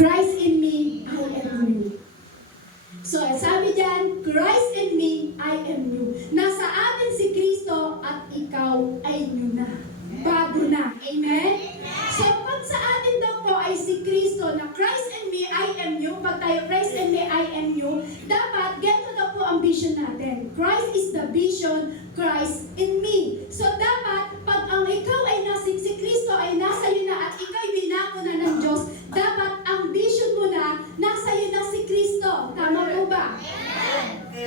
Christ in me, I am new. So, sabi diyan, Christ in me, I am new. Nasa atin si Kristo at ikaw ay new na. Bago na. Amen? So, pag sa atin daw po ay si Kristo na Christ in me, I am new. Pag tayo Christ in me, I am new. Dapat, ganito daw po ang vision natin. Christ is the vision, Christ in me. So, dapat, pag ang ikaw ay si Kristo ay nasa iyo na at ikaw ay binago na ng Diyos, dapat ang vision mo na nasa iyo na si Kristo. Tama po ba?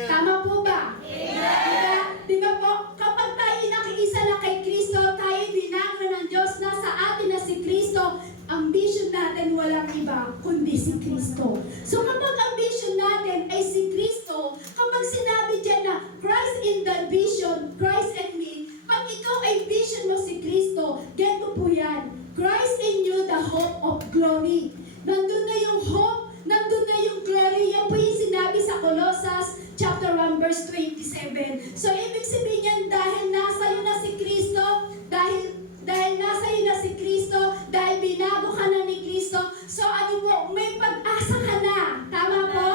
Tama po ba? Diba? Diba po? Kapag tayo nakiisa na kay Kristo, tayo binago ng Diyos, nasa atin na si Kristo, ang vision natin walang iba kundi si Kristo. So kapag ang vision natin ay si Kristo, kapag sinabi dyan na Christ in the vision, Christ in me, pag ikaw ay vision mo si Kristo, ganito po yan. Christ in you, the hope of glory. Nandun na yung hope, nandun na yung glory. Yan po yung sinabi sa Colossus chapter 1 verse 27. So ibig sabihin yan, dahil nasa iyo na si Kristo, dahil nasa iyo na si Kristo, dahil binago ka na ni Kristo, so ano po, may pag-asa ka na. Tama po?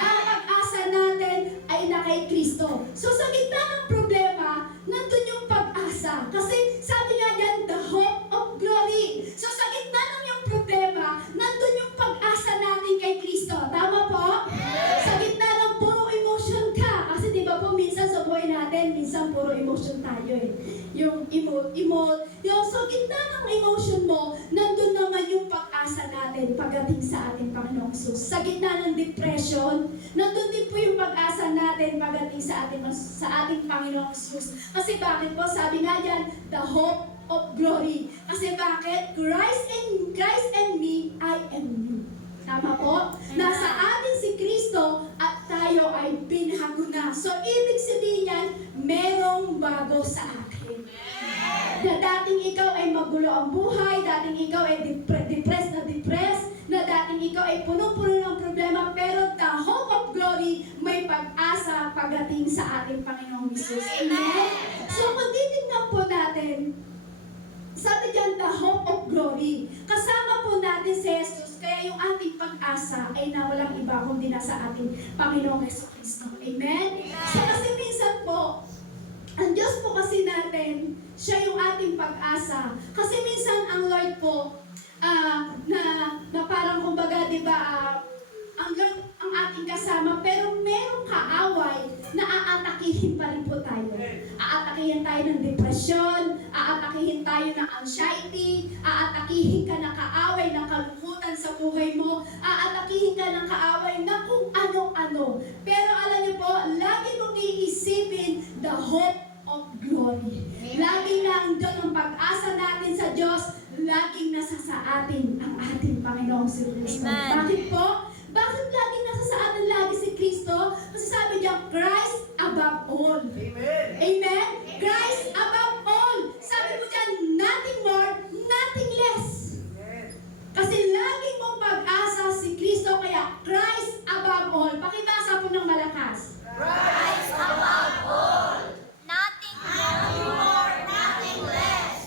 Ang pag-asa natin ay na kay Kristo. So sa gitna ng problema, nandun yung pag-asa. Kasi sabi nga yan, the hope of glory. So sa gitna ng yung problema, nandun yung pag-asa natin kay Kristo. Tama po? Sa gitna ng puro emotion ka. Kasi di ba po, minsan sa buhay natin, minsan puro emotion tayo eh. Yung yung sa gitna ng emotion mo, nandun naman yung pag-asa natin pagdating sa ating Panginoong Jesus. Sa gitna ng depression, nandun din po yung pag-asa natin pagdating sa ating Panginoong Jesus. Kasi bakit po? Sabi nga yan, the hope of glory. Kasi bakit? Christ and me, I am new. Tama po? Nasa atin si Kristo at tayo ay binago na. So, ibig sabihin yan, merong bago sa akin. Na dating ikaw ay magulo ang buhay, dating ikaw ay depressed, na dating ikaw ay puno-puno ng problema, pero the hope of glory, may pag-asa pagdating sa ating Panginoong Jesus. Amen? So, kung titignan po natin, sabi diyan, the hope of glory. Kasama po natin si Jesus, kaya yung ating pag-asa ay nawalang iba kundi nasa ating Panginoong Jesucristo. Amen? So kasi minsan po, ang Diyos po kasi natin, siya yung ating pag-asa. Kasi minsan ang Lord po, na parang kumbaga, di ba, ang Lord ang ating kasama, pero merong kaaway na aatakihin pa rin po tayo. Aatakihin tayo ng depresyon, aatakihin tayo ng anxiety, aatakihin ka ng kaaway ng kalungkutan sa buhay mo, aatakihin ka ng kaaway na kung ano-ano. Pero alam niyo po, lagi mong iisipin the hope of glory. Laging nandun ang pag-asa natin sa Diyos, laging nasa sa atin ang ating Panginoong si Kristo. Bakit po? Bakit laging nasa sa atin lagi si Kristo? Kasi sabi niya, Christ above all. Amen. Amen? Christ above all. Sabi mo dyan, nothing more, nothing less. Kasi laging mong pag-asa si Kristo, kaya Christ above all. Pakibasa po ng malakas. Christ above all. Nothing more, nothing less.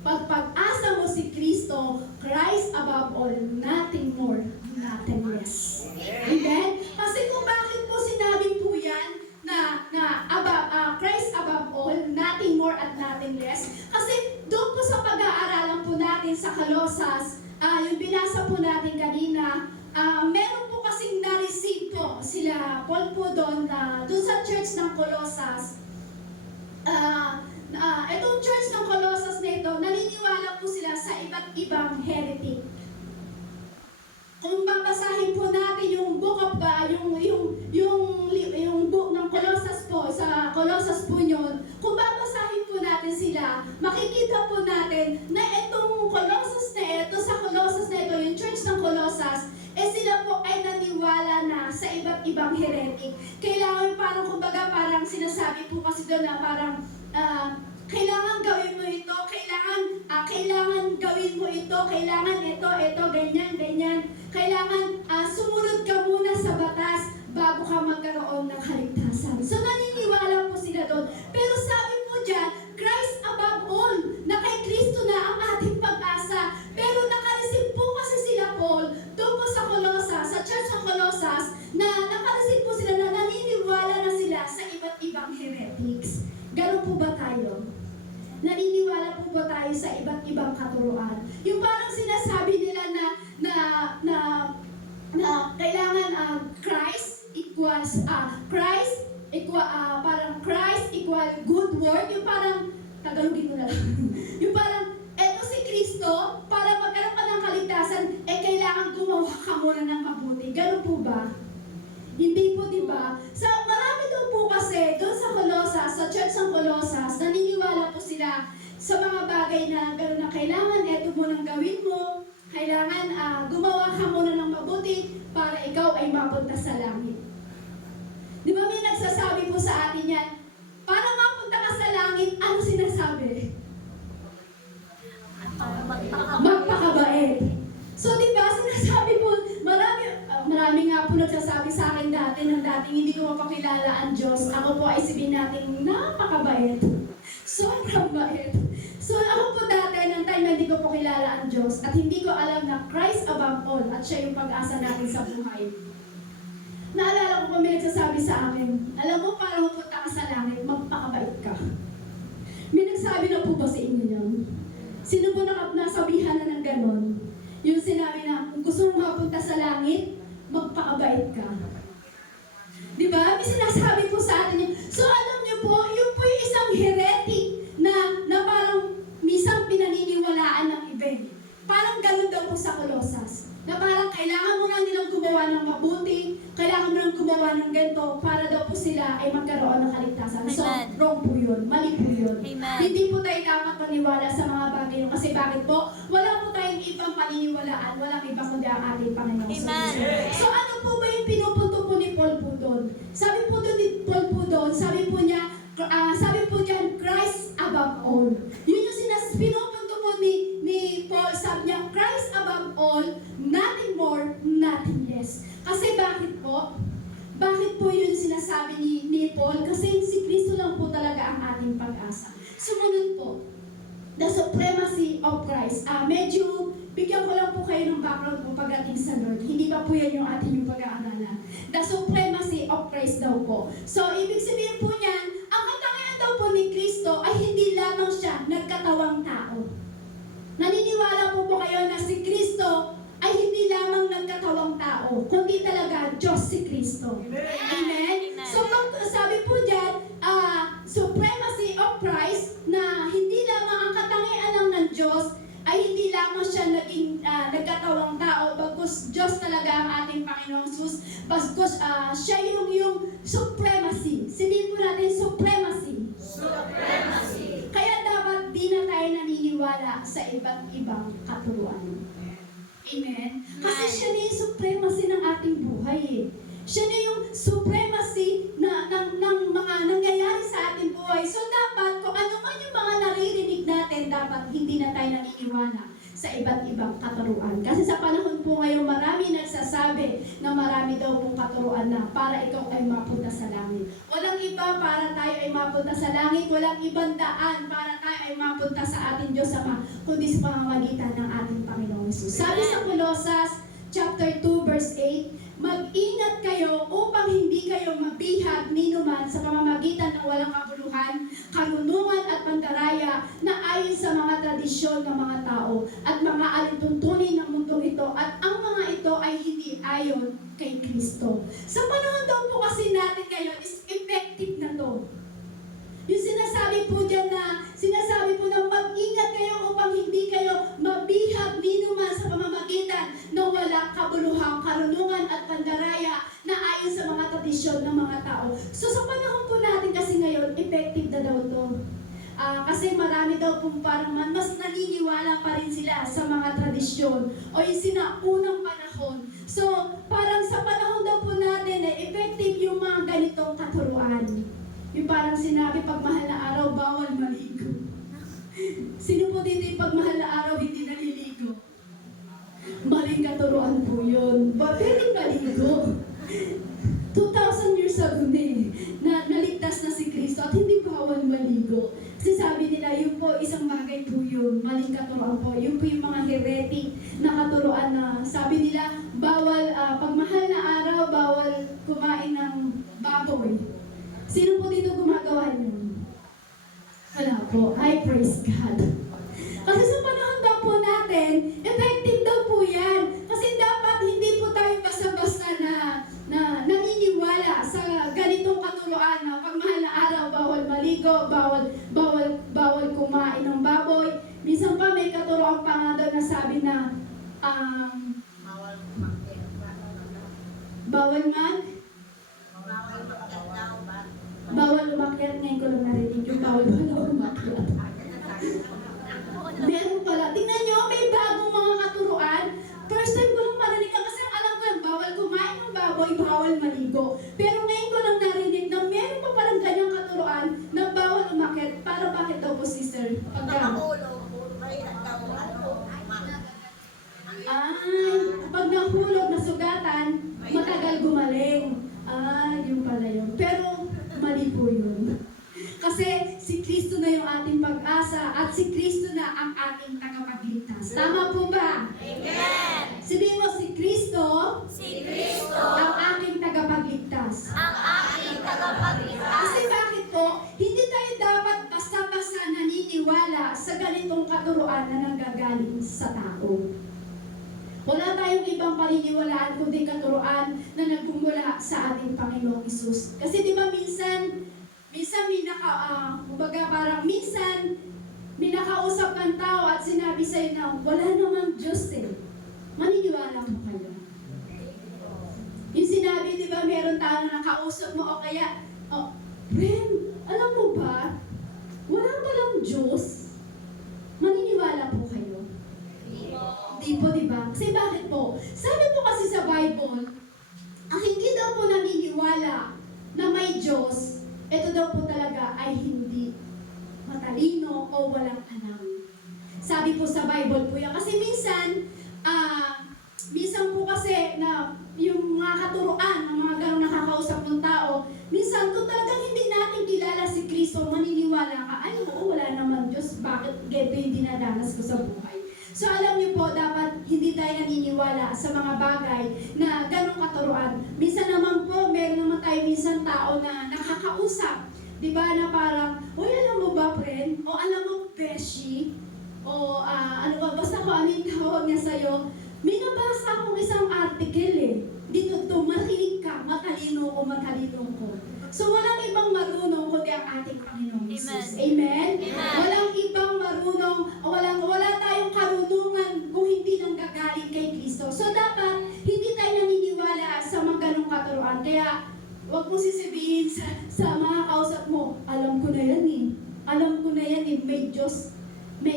Pag pag-asa mo si Kristo, Christ above all, nothing more, nothing less. Amen? Kasi kung bakit po sinabi po yan na Christ above all, nothing more at nothing less. Kasi doon po sa pag-aaralan po natin sa Colossus, yung binasa po natin kanina, meron po kasing na-receive po sila Paul po doon sa church ng Colossus. Itong church ng Colossus na ito, naniniwala po sila sa iba't ibang heretic. Kung babasahin po natin yung book of yung book ng Colossus po, sa Colossus po yun, kung babasahin po natin sila, makikita po natin na itong Colossus na ito, sa Colossus na ito, yung church ng Colossus, sila po ay naniwala na sa iba't ibang heretic. Kailangan parang sinasabi po kasi doon na parang, kailangan gawin mo ito, kailangan gawin mo ito, kailangan ito, ganyan. Kailangan sumunod ka muna sa batas bago ka magkaroon ng kaligtasan. So naniniwala po sila doon. Pero sabi po dyan, Christ above all, na kay Kristo na ang ating pag-asa. Pero nakareceive po kasi sila Paul, doon God. Yung parang sinasabi nila na kailangan Christ equals parang Christ equal good work. Yung parang Tagalogin ko na lang. Yung parang eto si Kristo, para magkaroon ka ng kaligtasan, kailangan gumawa ka muna ng mabuti. Ganun po ba? Hindi po, di ba? Marami daw po kasi, doon sa Colossus, sa Church ng Colossus, naniniwala po sila sa mga bagay na gano'n na kailangan, eto munang gawin mo, kailangan gumawa ka muna ng mabuti para ikaw ay mapunta sa langit. Di ba may nagsasabi po sa atin yan, para mapunta ka sa langit, ano sinasabi? Magpakabait. So, di ba, sinasabi po, marami nga po nagsasabi sa akin dati, nang dating hindi ko mapakilala ang Diyos, ako po ay sabihin natin, napakabait. Sobrang bait. So, ako po dati, nang time na hindi ko po kilala ang Diyos, at hindi ko alam na Christ above all, at siya yung pag-asa natin sa buhay. Naalala ko pa may nagsasabi sa akin, alam mo, para mapunta ka sa langit, magpakabait ka. May nagsabi na po ba sa inyo yan? Sino po nasabihan na ng ganon? Yung sinabi na, kung gusto mo mapunta sa langit, magpakabait ka. Di ba? May sinasabi po sa atin yun. So alam niyo po, yun po yung isang heretic na parang minsan pinaniniwalaan ng iba. Parang ganun daw po sa Colossus. Na parang kailangan mo lang nilang gumawa ng mabuti, kailangan mo lang gumawa ng ganito para daw po sila ay magkaroon ng kaligtasan. So, Amen. wrong po yun. Mali po yun. Amen. Hindi po tayo dapat maniwala sa mga bagay yun. Kasi bakit po? Wala po tayong ibang paniniwalaan. Walang ibang kundi ang ating Panginoon. Amen. So, ano po ba yung pinupunto po ni Paul po doon? Sabi po doon ni Paul po doon, sabi po niya, Christ above all. Yun yung pinupunto po ni Paul, sabi niya, Christ above all, nothing more, nothing less. Kasi bakit po? Bakit po yun sinasabi ni Paul? Kasi si Kristo lang po talaga ang ating pag-asa. Sumunod po, the supremacy of Christ. Medyo bigyan ko lang po kayo ng background po pagdating sa Lord. Hindi pa po yan yung ating yung pag-aaralan. The supremacy of Christ daw po. So, ibig sabihin po niyan, ang katangian daw po ni Kristo ay hindi lamang siya nagkatawang tao. Naniniwala po kayo na si Kristo ay hindi lamang nagkatawang tao, kundi talaga Diyos si Kristo. Amen? So, sabi po dyan, supremacy of Christ, na hindi lamang ang katangian lang ng Diyos, ay hindi lamang siya naging nagkatawang tao, bagkus Diyos talaga ang ating Panginoong Jesus, bagkus siya yung supremacy. Sabihin po natin, supremacy. Supremacy. Kaya dapat di na tayo naniniwala sa iba't ibang katuruan. Amen? Kasi siya na yung supremacy ng ating buhay eh. Siya na yung supremacy ng mga nangyayari sa ating buhay. So dapat, kung ano man yung mga naririnig natin, dapat hindi na tayo naniniwala sa iba't ibang katuruan. Kasi sa panahon po ngayon, marami nagsasabi na marami daw pong katuruan na para ikaw ay mapunta sa langit. Walang iba para tayo ay mapunta sa langit. Walang ibang daan para tayo ay mapunta sa ating Diyos Ama, kundi sa pamamagitan ng ating Panginoong Hesus. Sabi sa Colossus chapter 2 verse 8, mag-ingat kayo upang hindi kayo mabihag ninuman sa pamamagitan ng walang kabuluhan, karunungan at pandaraya na ayon sa mga tradisyon ng mga tao at mga alituntunin ng mundong ito, at ang mga ito ay hindi ayon kay Kristo. Sa panahon daw po kasi natin ngayon is effective na to. Yung sinasabi po dyan na, sinasabi po na mag-ingat kayo upang hindi kayo mabihag ninuman sa pamamagitan ng walang kabuluhang karunungan at pandaraya na ayon sa mga tradisyon ng mga tao. So sa panahon po natin kasi ngayon, effective na daw to. Kasi marami daw pong parang mas naniniwala pa rin sila sa mga tradisyon o yung sinaunang panahon. So parang sa panahon daw po natin, effective yung mga ganitong katuruan. Yung parang sinabi, pag mahal na araw, bawal maligo. Sino po dito yung pag mahal na araw, hindi naliligo? Maling katuruan po yun. Pwedeng maligo. 2,000 years ago na naligtas na si Kristo at hindi bawal maligo. Kasi sabi nila, yun po, isang bagay po yun. Maling katuruan po. Yun po yung mga heretic na katuruan na sabi nila, bawal, pag mahal na araw, bawal kumain ng baboy. Sino po dito gumagawa niyo? Wala po. I praise God. Kasi sa panahon daw po natin, natin, effective daw po yan. Kasi dapat hindi po tayo basta-basta na naniniwala sa ganitong katuruan na pag mahal na araw, bawal maligo, bawal kumain ng baboy. Minsan pa may katuruan pa nga daw na sabi na bawal umakyat. Ngayon ko lang narinig yung bawal umakyat. Meron pala. Tingnan nyo, may bagong mga katuruan. First time ko lang marinig kasi alam ko lang, bawal kumain ng baboy, bawal maligo. Pero ngayon ko lang narinig na meron pa palang ganyang katuruan na bawal umakyat. Para bakit daw po, sister? Pag nahulog na sugatan, matagal gumaling. Yun pala yun. Pero mali po yun. Kasi si Kristo na yung ating pag-asa at si Kristo na ang ating tagapagligtas. Tama po ba? Amen. Sabihin mo, si Kristo Si Kristo ang ating tagapagligtas. ang aking tagapagligtas. Kasi bakit po, hindi tayo dapat basta-basta naniniwala sa ganitong katuruan na nanggagaling sa tao. Wala tayong ibang paniniwalaan kundi katuruan na nagmumula sa ating Panginoong Hesus. Kasi di ba minsan may nakausap kang tao at sinabi sa'yo na wala namang Diyos eh. Maniniwala mo kayo? Yung sinabi, di ba, meron tao na nakausap mo o kaya, friend, alam mo ba, wala palang Diyos. Maniniwala po kayo? Di po, di ba? Kasi bakit po? Sabi po kasi sa Bible, ang hindi daw po naniniwala na may Diyos, ito daw po talaga ay hindi matalino o walang alam. Sabi po sa Bible po yan. Kasi minsan po kasi na yung mga katuruan, ng mga ganong nakakausap ng tao, minsan kung talagang hindi natin kilala si Kristo, maniniwala ka, ay oo, wala naman Diyos, bakit ganito yung dinadanas ko sa buhay? So alam niyo po, dapat hindi tayo naniniwala sa mga bagay na ganong katuruan. Minsan naman po, meron naman tayo minsan tao na nakakausap. Di ba na parang, uy, alam mo ba, friend? O alam mo, Beshi? O ano ba, basta ko ano yung tawag niya sa'yo. May nabasa akong isang article eh. Dito to, makinig ka, matalino ko. So walang ibang marunong kundi ang ating Panginoong Jesus. Amen? Amen. Walang ibang marunong, wala tayong karunungan kung hindi nanggagaling kay Kristo. So dapat, hindi tayo naniniwala sa mga ganong katuruan. Kaya, huwag mo sisibihin sa mga kausap mo, alam ko na yan eh, may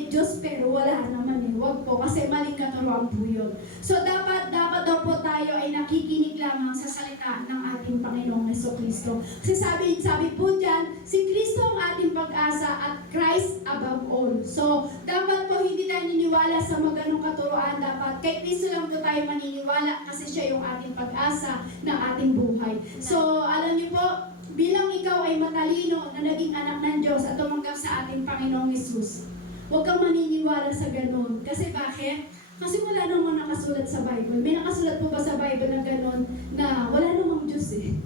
Diyos pero wala naman eh. Huwag po, kasi maling katuruan po yun. So dapat daw po tayo ay nakikinig lamang sa salita ng ating Panginoong Jesucristo. Kasi sabi po dyan, si Kristo ang ating pag-asa at Christ above all. So dapat po hindi tayo naniniwala sa mga ganong katuruan. Dapat kay Kristo lang po tayo maniniwala kasi siya yung ating pag-asa ng ating buhay. So alam niyo po, bilang ikaw ay matalino na naging anak ng Diyos at tumanggap sa ating Panginoong Hesus, huwag kang maniniwala sa ganun. Kasi bakit? Kasi wala namang nakasulat sa Bible. May nakasulat po ba sa Bible na ganun na wala namang Diyos eh?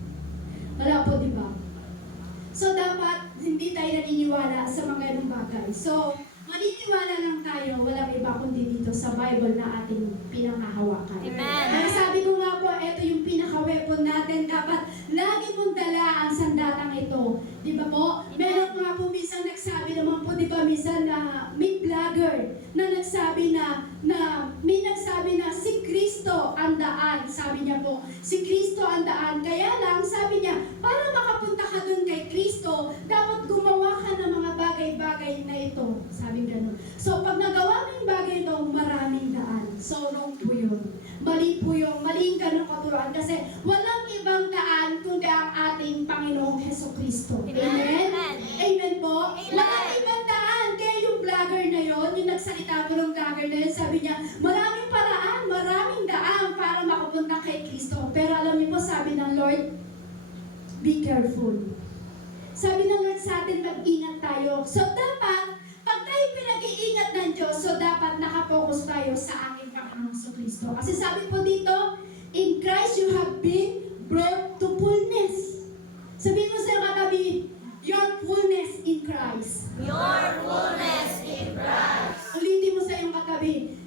Wala po, di ba? So, dapat hindi tayo naniniwala sa mga ganung bagay. So, maniniwala lang tayo, walang iba kundi dito sa Bible na ating pinakahawakan. Amen. Kaya sabi ko nga po, ito yung pinaka-weapon natin. Dapat lagi mong dala ang sandatang ito. Di ba po? Meron nga po minsan nagsabi naman po, di ba minsan na may vlogger na nagsabi na si Kristo ang daan. Sabi niya po, si Kristo ang daan. Kaya lang, sabi niya, para makapunta ka dun kay Kristo, dapat gumawa ka ng mga bagay-bagay na ito. Sabi gano'n. So, pag nagawa mo yung bagay ito, maraming daan. So, wrong po yun. Mali po yung, maling ganun katuruan. Kasi walang ibang daan kundi ang ating Panginoong Jesucristo. Amen? Amen po? Walang ibang daan. Kaya yung vlogger na yon, yung nagsalita po ng vlogger na yun, sabi niya, maraming paraan, maraming daan para makapunta kay Kristo. Pero alam niyo po, sabi ng Lord, be careful. Sabi ng Lord sa atin, mag-ingat tayo. So dapat, pag tayo pinag-iingat ng Diyos, so dapat nakapokus tayo sa ating Panginoong Jesucristo. Kasi sabi po dito, in Christ you have been brought to fullness. Sabi mo sa katabi, your fullness in Christ. Your fullness in Christ. Ulitin mo sa iyong katabi,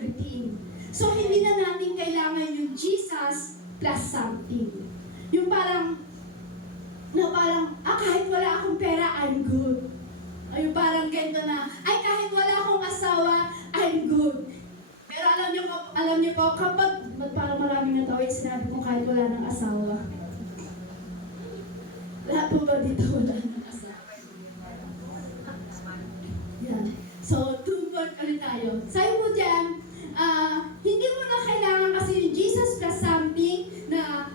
everything. So, hindi na natin kailangan yung Jesus plus something. Yung parang, kahit wala akong pera, I'm good. Ay, yung parang ganito na, ay, kahit wala akong asawa, I'm good. Pero alam niyo po, kapag, parang maraming natawa yung sinabi ko kahit wala ng asawa. Lahat po ba dito wala ng asawa? Yan. So, 2 word ulit tayo. Sabi mo dyan, hindi mo na kailangan kasi yung Jesus plus something na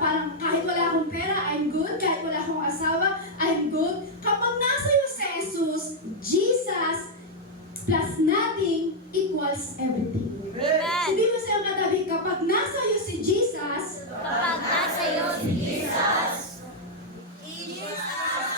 parang kahit wala akong pera, I'm good. Kahit wala akong asawa, I'm good. Kapag nasa iyo si Jesus, Jesus plus nothing equals everything. Amen. Sabi mo sa iyong katabi, kapag nasa iyo si Jesus, Kapag nasa iyo si Jesus, Jesus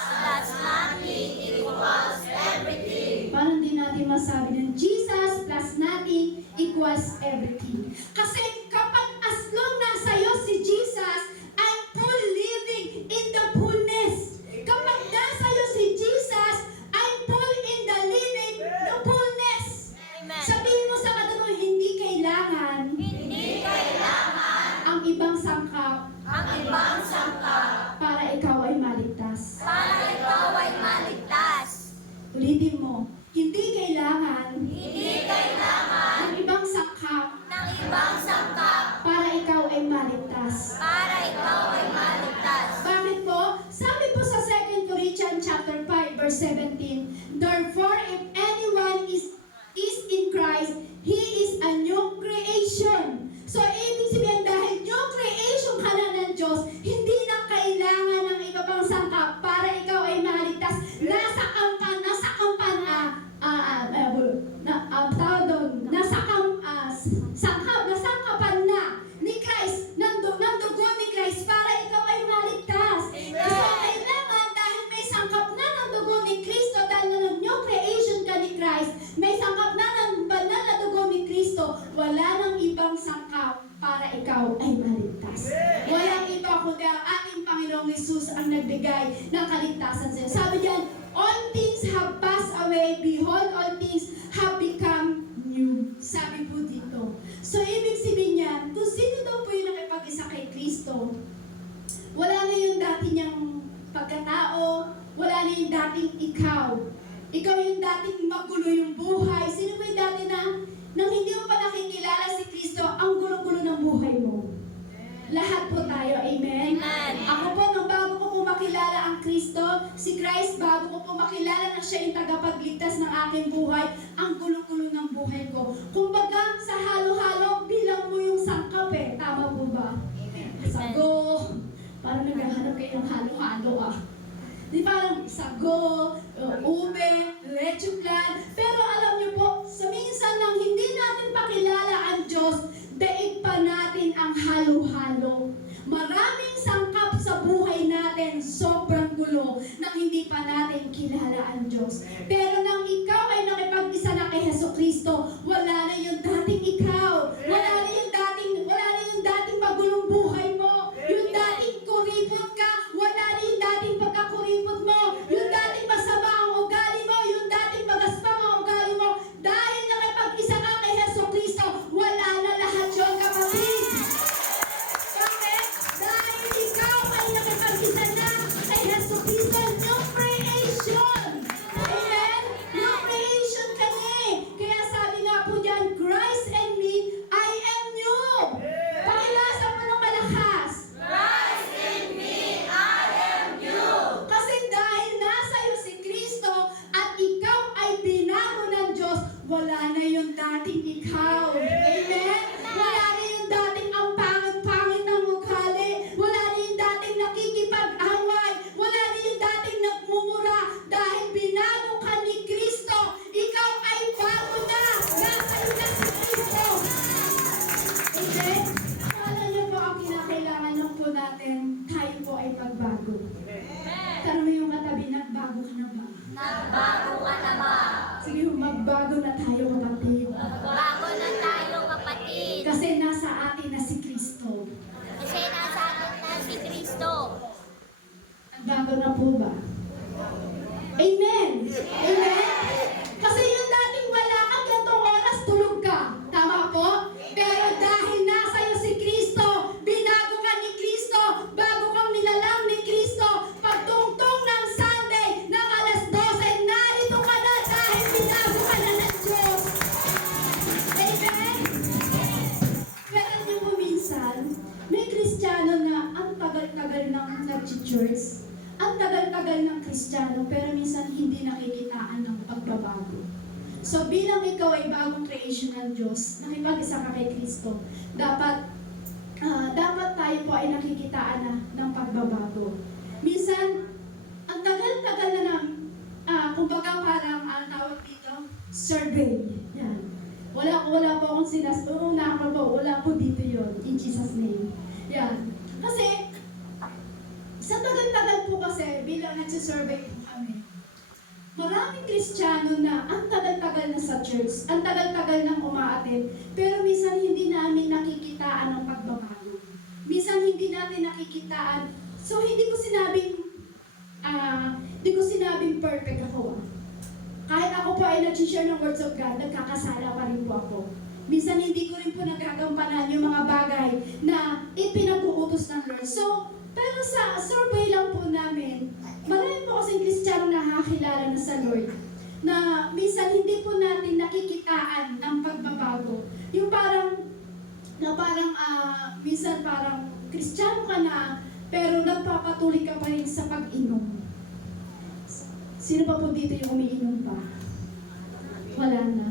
plus nothing equals everything. parang di natin masabi ng Jesus plus nothing equals everything. Kasi kapag as long nasa iyo si Jesus, I'm full living in the fullness. Kapag nasa iyo si Jesus, I'm full in the living the fullness. Amen. Sabihin mo sa katabi, hindi kailangan Hindi kailangan ang ibang sangkap ang ibang sangkap para ikaw ay maligtas. para ikaw ay maligtas. Ulitin mo, hindi kailangan Hindi kailangan ang ibang sangkap ng ibang sangkap para ikaw ay maligtas. para ikaw ay maligtas. Bakit po? Sabi po sa 2 Corinthians chapter 5 verse 17, therefore if anyone is in Christ, he is a new creation. So ibig sabihin dahil new creation ka na ng Diyos, hindi na kailangan ng iba pang sangkap para ikaw ay maligtas. Nasangkapan na ni Christ, ng dugo ni Christ para ikaw ay maligtas. So, kailangan dahil may sangkap na ng dugo ni Kristo, dahil na new creation ka ni Christ, may sangkap na ng banal na dugo ni Kristo, wala nang ibang sangkap para ikaw ay maligtas. Walang iba kundi ang ating Panginoong Jesus ang nagbigay ng kaligtasan sa iyo. Sabi diyan, all things have passed away, behold, all things have become new. Sabi po dito. So, ibig sabihin niyan, kung sino daw po yung nakipag-isa kay Kristo, wala na yung dati niyang pagkatao, wala na yung dating ikaw. Ikaw yung dating magulo yung buhay. Sino po yung dati na, nang hindi mo pa nakikilala si Kristo, ang gulo-gulo ng buhay mo? Lahat po tayo, amen? Amen. Ako po, nung bago ko po makilala ang Kristo, si Christ, bago ko po makilala na siya yung tagapagligtas ng aking buhay, ang gulo-gulo ng buhay ko. Kumbaga, sa halo-halo, bilang mo yung sangkap eh. Tama po ba? Sago, parang naghahanap kayo ng halo-halo ah. Di parang sago, ube, leche flan. Pero alam niyo po, sa minsan nang hindi natin pakilala ang Diyos, daig pa natin ang halo-halo. Maraming sangkap sa buhay natin, sobrang gulo, nang hindi pa natin kilala ang Diyos. Pero nang ikaw ay nakipag-isa na kay Jesucristo, wala na yung dating ikaw. Wala na yung dating magulong buhay mo. Yung dating kuripot ka, wala na yung dating pagkakuripot mo. Yung dating masama ang ugali mo, yung dating magaspang ang ugali mo. Dahil nakipag-isa ka kay Jesucristo, wala na lahat yun, kapatid. Bakit? Dahil ikaw ay nakipag-isa na kay Jesucristo, new creation. Amen? New creation ka na eh. Kaya sabi nga po dyan, Christ and me, I am new. Pakilasa mo ng malakas. Christ in me, I am new. Kasi dahil nasa iyo si Kristo at ikaw ay binago ng Diyos, wala na yung dating ikaw. Amen? Wala na yung dating ang pangit-pangit ng ugali. Wala na yung dating nakikipag-away. Wala na yung dating nagmumura. Dahil binago ka ni Kristo, ikaw ay bago na. Nasa iyo na si Kristo. Amen? Alam niyo po ang kinakailangan lang po natin, tayo po ay pagbago. Tanong mo yung katabi, nagbago ka na ba? Nagbago ka na ba? Sige, magbago na tayo kapatid. Bago na tayo, kapatid. Kasi nasa atin na si Kristo. Kasi nasa atin na si Kristo. Nagbago na po ba? Amen! Amen! Kasi yung dating wala ka, gantong oras tulog ka. So bilang ikaw ay bagong creation ng Diyos, nakipag-isa ka kay Kristo, dapat tayo po ay nakikitaan na ng pagbabago. Minsan, ang tagal-tagal na kumbaga parang ang tawag dito, survey. Yan. Wala po akong wala po dito yon in Jesus name. Yan. Kasi, sa tagal-tagal po kasi, bilang nagsisurvey po kami, maraming Kristiyano na ang tagal-tagal na sa church, ang tagal-tagal nang umaattend, pero minsan hindi namin nakikitaan ng pagbabago. Minsan hindi natin nakikitaan. So hindi ko sinabing perfect ako. Kahit ako po ay nag-share ng words of God, nagkakasala pa rin po ako. Minsan hindi ko rin po nagagampanan yung mga bagay na ipinag-uutos ng Lord. So, pero sa survey lang po namin, marami po kasing Kristiyano na nakakilala na sa Lord, na minsan hindi po natin nakikitaan ng pagbabago. Yung minsan parang Kristiyano ka na, pero nagpapatuloy ka pa rin sa pag-inom. Sino pa po dito yung umiinom pa? Wala na.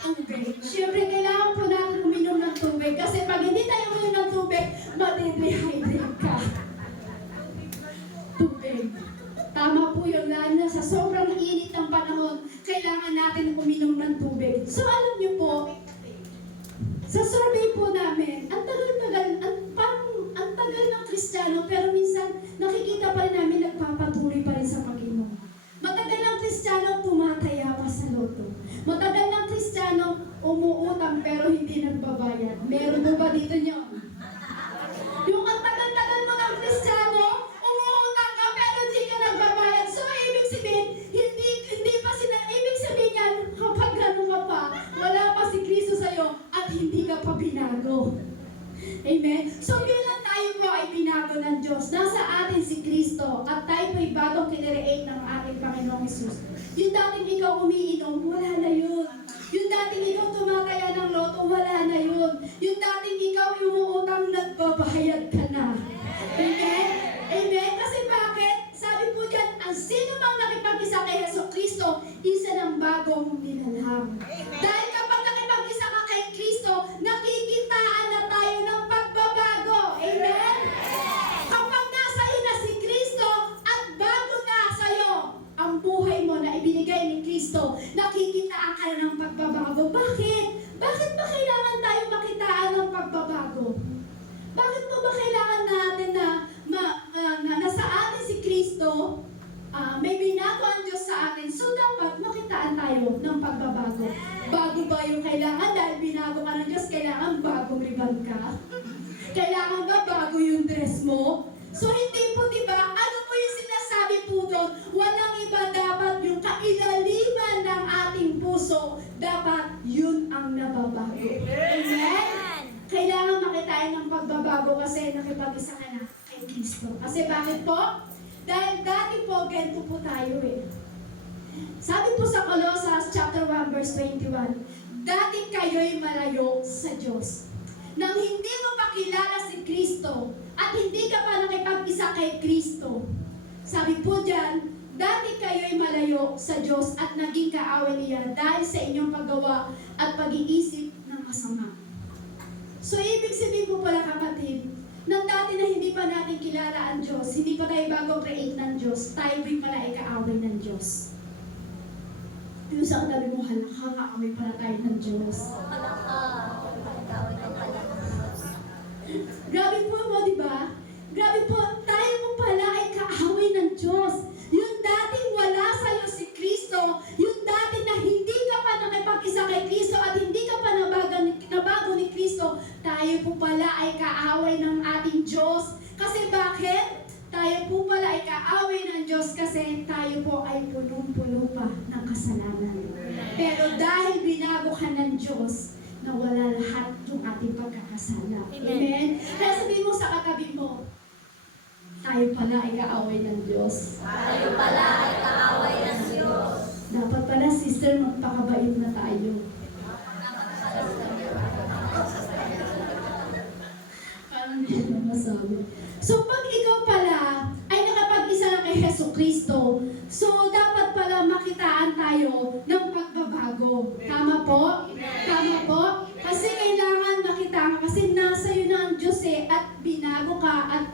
Tubig. Siyempre, kailangan po natin uminom ng tubig. Kasi pag hindi tayo uminom ng tubig, madidehydrate ka. Tubig. Tama po yun, lalo na sa sobrang init ng panahon, kailangan natin uminom ng tubig. So alam niyo po, sa survey po namin, ang tagal ng Kristiyano, pero minsan nakikita pa rin namin nagpapatuloy pa rin sa pag-inom. Matagal ng Kristiyano, tumataya pa sa loto. Matagal ng Kristiyano, umuutang pero hindi nagbabayad. Meron mo ba dito niyo? Yung ang tagal-tagal mo ng Kristiyano, umuutang ka pero hindi ka nagbabayad. So, ibig sabihin, ibig sabihin yan, kapag gano'n ka pa, wala pa si Kristo sa'yo at hindi ka pa binago. Amen? So, bilang tayo po ay binago ng Diyos, nasa atin si Kristo at tayo po ay bagong kinreate ng ating Panginoong Hesus. Yung dating ikaw umiinom, wala na yun. Yung dating ikaw tumataya ng loto, wala na yun. Yung dating ikaw umuutang, nagbabayad ka na. Amen? Amen? Kasi bakit? Sabi po dyan, ang sino mang nakipag-isa kay Hesus Kristo, isa ng bagong nilalang. Dahil kapag nakipag-isa ka kay Kristo, nakikitaan na tayo ng pagbabago. Amen? Kapag nasa iyo na si Kristo at bago na sa iyo ang buhay mo na ibinigay ni Kristo, nakikitaan ka na ng pagbabago. Bakit? Bakit ba kailangan tayo makitaan ng pagbabago? Bakit po ba kailangan natin na nasa atin si Kristo, may binago ang Diyos sa atin, so dapat makitaan tayo ng pagbabago. Bago ba yung kailangan? Dahil binago ka ng Diyos, kailangan bagong ribbon ka? Kailangan ba bago yung dress mo? So hindi po, diba? Ano po yung sinasabi po doon? Walang iba, dapat yung kailaliman ng ating puso, dapat yun ang nababago. Amen? Kailangan makitain ng pagbabago kasi nakipag-isa ka na kay Kristo. Kasi bakit po? Dahil dati po, ganito po tayo eh. Sabi po sa Colossus chapter 1 verse 21, dati kayo'y malayo sa Diyos. Nang hindi mo pa kilala si Kristo at hindi ka pa nakipag-isa kay Kristo. Sabi po dyan, dati kayo'y malayo sa Diyos at naging kaaway niya dahil sa inyong paggawa at pag-iisip ng masama. So, ibig sabihin po pala kapatid, nang dati na hindi pa natin kilala ang Diyos, hindi pa tayo bagong create ng Diyos, tayo rin pala ay kaaway ng Diyos. Yung sa katabi mo, kaaway pala tayo ng Diyos. Grabe po mo, di ba? Grabe po, tayo po pala ay kaaway ng Diyos. Yung dating wala sa'yo si Kristo, yung dati na hindi ka pa nakipag-isa kay Kristo at hindi ka pa nabago ni Kristo, tayo po pala ay kaaway ng ating Diyos. Kasi bakit? Tayo po pala ay kaaway ng Diyos kasi tayo po ay punong-puno pa ng kasalanan. Pero dahil binago ka ng Diyos, nawala lahat ng ating pagkakasala. Amen? Kaya sabihin mo sa katabi mo, tayo pala ay kaaway ng Diyos. Tayo pala ay kaaway ng Diyos. Dapat pala, sister, magpakabait na tayo. Parang hindi na masabi. So, pag ikaw pala ay nakapag-isa na kay Hesus Kristo, so dapat pala makitaan tayo ng po? Tama po? Kasi kailangan makita ka, kasi nasa iyo na ang Diyos at binago ka at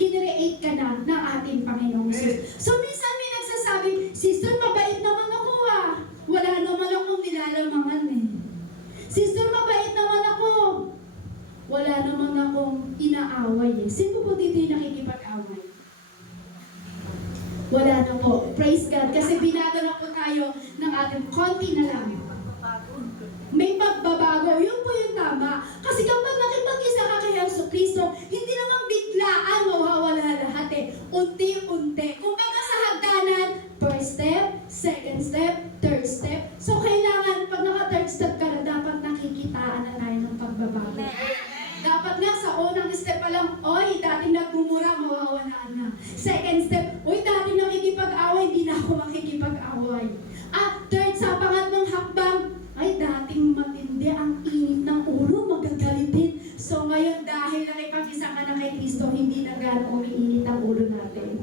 kinreate ka na ng ating Panginoong Jesus. So minsan may nagsasabi, sister, mabait naman ako Wala naman akong nilalamangan Sister, mabait naman ako. Wala naman akong inaaway Sino po dito yung nakikipag-away? Wala na po. Praise God. Kasi binago na po tayo ng ating konti na lang. May pagbabago. Yun po yung tama. Kasi kapag nakipag-isa ka kay Yesu Cristo, hindi naman biglaan mawawala lahat Unti-unti. Kung baga sa hagdanan, first step, second step, third step. So kailangan, pag naka-third step ka na, dapat nakikitaan na tayo ng pagbabago. Dapat nga sa unang step pa lang, oy, dating nagmumura, mawawala na. Second step, oy, dating nakikipag-away, hindi na ako makikipag-away. Third, sa pangatlong hakbang, ay, dating matindi ang init ng ulo, magagalitin. So ngayon, dahil nakipag-isa ka na kay Kristo, hindi na gano'ng umiinit ang ulo natin.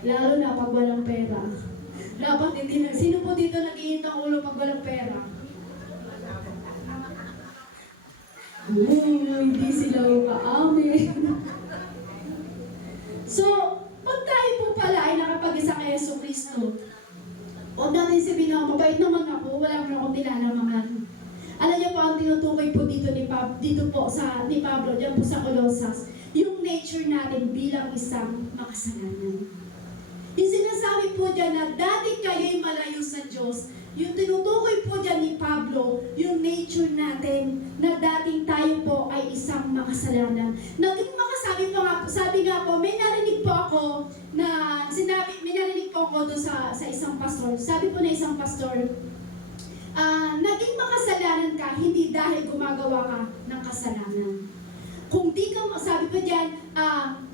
Lalo na pag walang pera. Dapat hindi na. Sino po dito nag-iinit ang ulo pag walang pera? Hindi sila ukaamin. So, pag tayo po pala ay nakapag-isa kay Yesu Cristo, huwag natin sabihin na, mabait naman ako, wala mo akong nilalamangan. Alam niyo po, ang tinutukoy po dito ni Pablo, diyan po sa Colossus, yung nature natin bilang isang makasalanan. Yung sinasabi po dyan na dati kayo'y malayo sa Diyos, yung tinutukoy po dyan ni Pablo, yung nature natin na dating tayo po ay isang makasalanan. Naging sabi nga po, may narinig po ako doon sa isang pastor. Sabi po na isang pastor, naging makasalanan ka, hindi dahil gumagawa ka ng kasalanan. Kung di ka, sabi po dyan,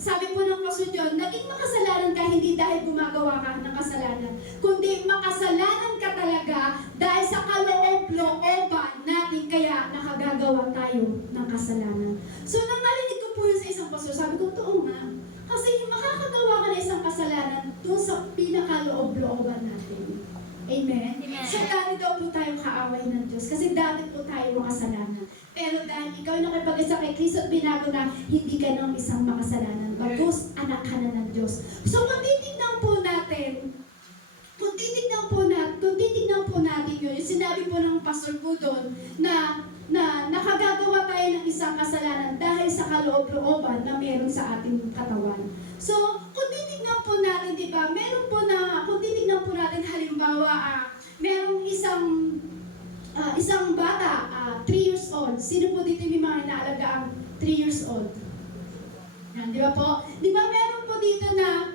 sabi po ng pastor dyan, naging makasalanan ka, hindi dahil gumagawa ka ng kasalanan, kundi makasalanan ka talaga dahil sa kaloob-looban natin kaya nakagagawa tayo ng kasalanan. So, nang narinig ko po yun sa isang pastor, sabi ko, totoo nga. Kasi makakagawa ka ng isang kasalanan doon sa pinakaloob-looban natin. Amen? So, dati daw po tayong kaaway ng Diyos. Kasi dati po tayo makasalanan. Pero dahil ikaw nakipag-isa kay Kristo at binago na, hindi ka nang isang makasalanan. Bagkus, anak ka na ng Diyos. So, kung titignan po natin yun, yung sinabi po ng pastor po doon, na nakagagawa tayo ng isang kasalanan dahil sa kaloob-looban na meron sa ating katawan. So, kung titignan po natin, di ba, kung titignan po natin, halimbawa, merong isang bata, 3 years old. Sino po dito may mga inaalagaan 3 years old? Yan, di ba po? Di ba meron po dito na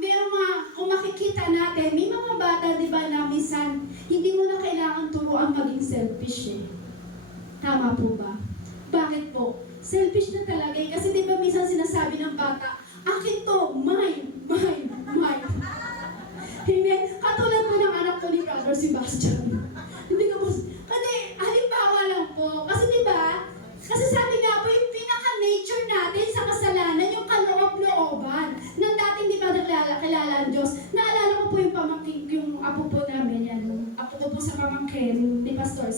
meron mga, kung makikita natin, may mga bata, di ba, na minsan, hindi mo na kailangan turuan maging selfish Tama po ba? Bakit po? Selfish na talaga kasi di ba minsan sinasabi ng bata, akin to, mine. Hindi, katulad po ng anak ko ni Brother Sebastian. Hindi ko po, kasi halimbawa lang po, kasi di ba, kasi sabi nga po, yung pinaka-nature natin sa kasalanan, yung kaloob-looban, nang dating di ba kilala ang Diyos, naalala ko po yung pamangkin, yung apo po namin, yung apo ko po sa pamangkin ni Pastor,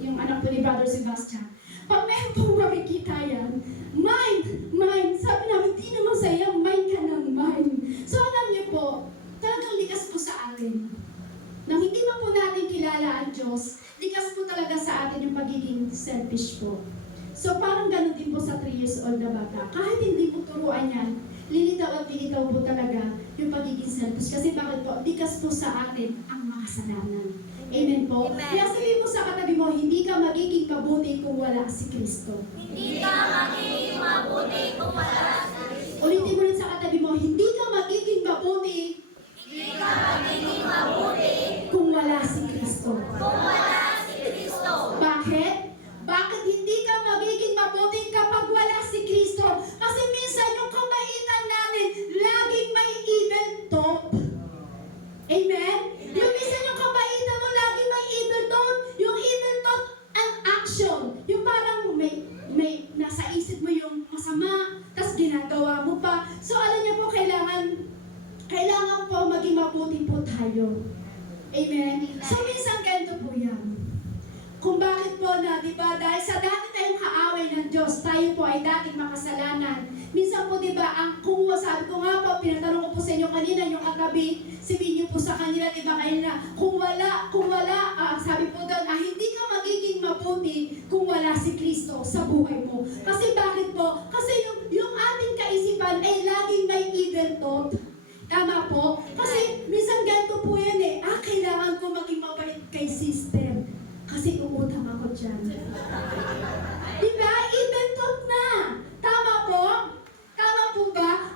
yung anak po ni Brother Sebastian. Pag meron po makikita yan, mine, sabi namin, di naman sayang, mine ka ng mine. So alam niyo po, talagang likas po sa atin. Nang hindi pa po natin kilala ang Diyos, likas po talaga sa atin yung pagiging selfish po. So parang ganun din po sa 3 years old na bata. Kahit hindi po turuan yan, lilitaw at lilitaw po talaga yung pagiging selfish. Kasi bakit po? Likas po sa atin ang makasalanan. Amen po? Amen. Kaya sabihin mo sa katabi mo, hindi ka magiging mabuti kung wala si Kristo. Hindi ka magiging mabuti kung wala si Kristo. Ulitin mo rin sa katabi mo, hindi ka magiging mabuti Hindi ka magiging mabuti kung wala si Kristo. kung wala si Kristo. Bakit? Bakit hindi ka magiging mabuti kapag wala si Kristo? Kasi minsan yung kabaitan natin, laging may evil thought. Amen? Yung minsan yung kabaitan mo, laging may evil thought. Yung evil thought and action. Yung parang may nasa isip mo yung masama, tas ginagawa mo pa. So alam niyo po, kailangan po maging mabuti po tayo. Amen? So, minsan ganito po yan. Kung bakit po na, di ba, dahil sa dati tayong kaaway ng Diyos, tayo po ay dating makasalanan. Minsan po, di ba, kung sabi ko nga po, pinatanong ko po sa inyo kanina, yung katabi, sabihin niyo po sa kanila, di ba, kanina, kung wala, sabi po doon, hindi ka magiging mabuti kung wala si Kristo sa buhay mo. Kasi bakit po? Kasi yung ating kaisipan ay laging may evil thought. Tama po? Kasi minsan ganito po yan kailangan ko maging mabait kay sister. Kasi uutang ako dyan. Diba? Evil thought na. Tama po? Tama po ba?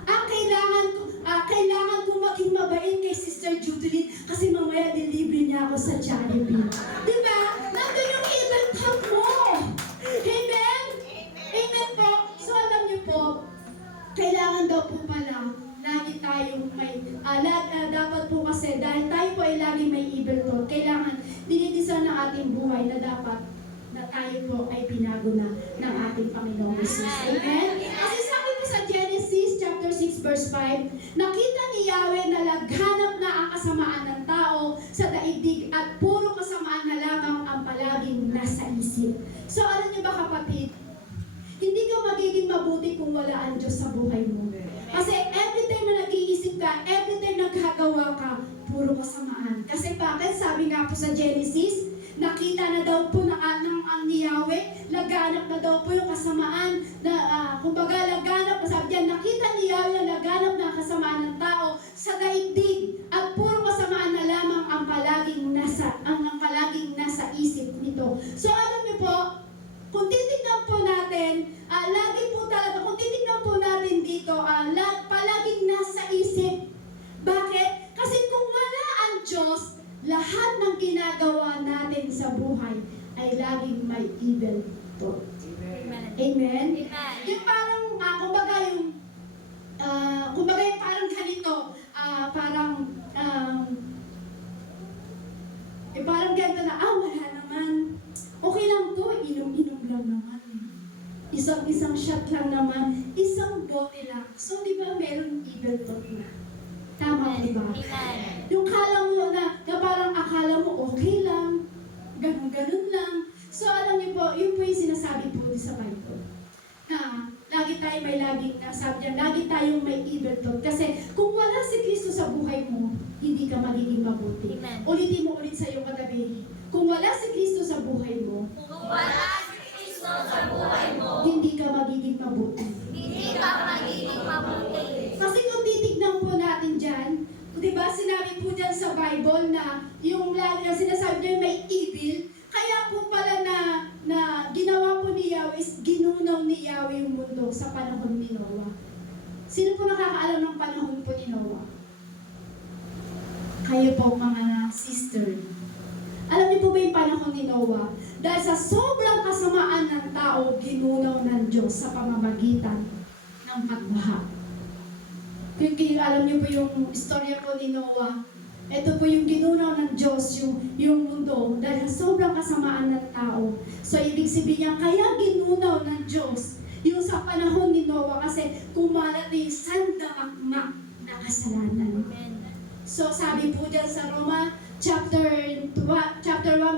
Kailangan ko maging mabait kay Sister Judith kasi mamaya delivery niya ako sa Jollibee. Diba? Nandun yung evil thought mo. Amen? Amen po. So alam niyo po, kailangan daw po pala lagi tayong may, dapat po kasi, dahil tayo po ay lagi may evil thought, kailangan dinidisan ng ating buhay na dapat na tayo po ay binago na ng ating Panginoong Jesus. Amen? Kasi sabi po sa Genesis chapter 6 verse 5, nakita ni Yahweh na laghanap na ang kasamaan ng tao sa daigdig at puro kasamaan na lamang ang palaging nasa isip. So alam niyo ba kapatid, hindi ka magiging mabuti kung wala ang Diyos sa buhay mo. Kasi every time na nag-iisip ka, every time naghagawa ka, puro kasamaan. Kasi bakit? Sabi nga po sa Genesis, nakita na daw po ang ni Yahweh, laganap na daw po yung kasamaan, kumbaga laganap, sabi diyan, nakita ni Yahweh na laganap na ang kasamaan ng tao sa daigdig, at puro kasamaan na lamang ang palaging nasa isip nito. So alam niyo po, kung titignan po natin, lagi po talaga, kung titignan po natin dito, palaging nasa isip. Bakit? Kasi kung wala ang Diyos, lahat ng ginagawa natin sa buhay ay laging may evil thought. Amen. Amen? Amen. Yung parang, kumbaga yung parang ganito, parang ganito na, wala naman. Okay lang to, inom-inom lang naman. Isang shot lang naman, isang bote lang. So, di ba, meron evil thought na. Tama, di ba? Amen. Yung kala mo na parang akala mo okay lang, ganun-ganun lang. So, alam niyo po, yun po yung sinasabi po sa Bible. Na, lagi tayong may evil thought. Kasi, kung wala si Kristo sa buhay mo, hindi ka magiging mabuti. Amen. Ulitin mo ulit sa iyong katabi. Kung wala si Kristo sa buhay mo, Kung wala si Kristo sa buhay mo, hindi ka magiging mabuti. hindi ka magiging mabuti. Kasi kung titignan po natin dyan, di ba sinabi po dyan sa Bible na yung sinasabi niya may evil, kaya po pala na ginawa po ni Yahweh is ginunaw ni Yahweh yung mundo sa panahon ni Noah. Sino po nakakaalam ng panahon po ni Noah? Kayo po mga sister. Alam niyo po ba yung panahon ni Noah? Dahil sa sobrang kasamaan ng tao, ginunaw ng Diyos sa pamamagitan ng pagbaha. Alam niyo po yung istorya po ni Noah. Ito po yung ginunaw ng Diyos, yung mundo, dahil sa sobrang kasamaan ng tao. So, ibig sabihin niya, kaya ginunaw ng Diyos yung sa panahon ni Noah kasi kumalat na yung sandamakmak na kasalanan. Amen. So, sabi po dyan sa Roma, chapter 1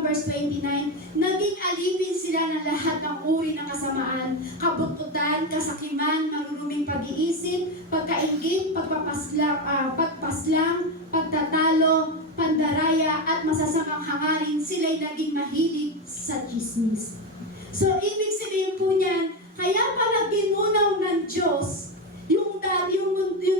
verse 29, naging alipin sila ng lahat ng uri ng kasamaan, kabutkutan, kasakiman, maruruming pag-iisip, pagkaingit, pagpaslang, pagtatalo, pandaraya, at masasamang hangarin, sila'y naging mahilig sa chismis. So, ibig sabihin po niyan, kaya pala ginunaw ng Diyos yung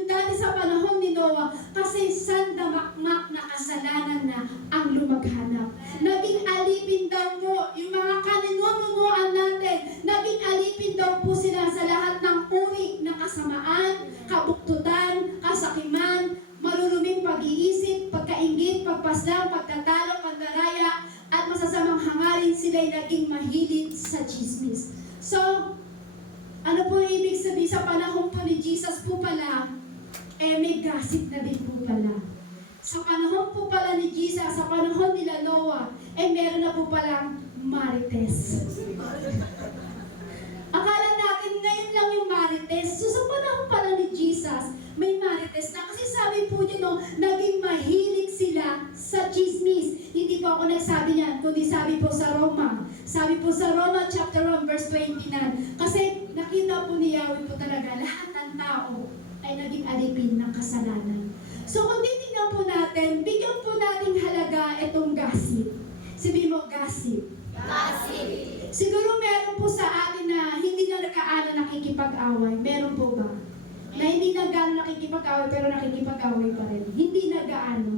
dati sa panahon ni Noah kasi sandamakmak na kasalanan na ang lumaghanap. Naging alipin daw po yung mga kaninununuan natin. Naging alipin daw po sila sa lahat ng uri ng kasamaan, kabuktutan, kasakiman, maruruming pag-iisip, pagkaingit, pagpaslang, pagtatalo, pandaraya, at masasamang hangarin, sila'y naging mahilig sa chismis. So, ano po ibig sabihin sa panahon po ni Jesus po pala, may gossip na din po pala. Sa panahon po pala ni Jesus, sa panahon nila Noah, meron na po palang marites. Akala natin ngayon lang yung marites. So sa panahon pala ni Jesus, may marites na. Kasi sabi po niya, no, naging mahilig sila sa chismis. Hindi po ako nagsabi niyan, kundi sabi po sa Roma. Sabi po sa Roma chapter 1 verse 29. Kasi nakita po ni Yahweh po talaga, lahat ng tao ay naging alipin ng kasalanan. So kung titignan po natin, bigyan po nating halaga itong gossip. Sabi mo, gossip. Gossip. Siguro meron po sa atin na hindi na nagkaano nakikipag-away. Meron po ba? Na hindi na gaano nakikipag-away pero nakikipag-away pa rin. Hindi na gaano.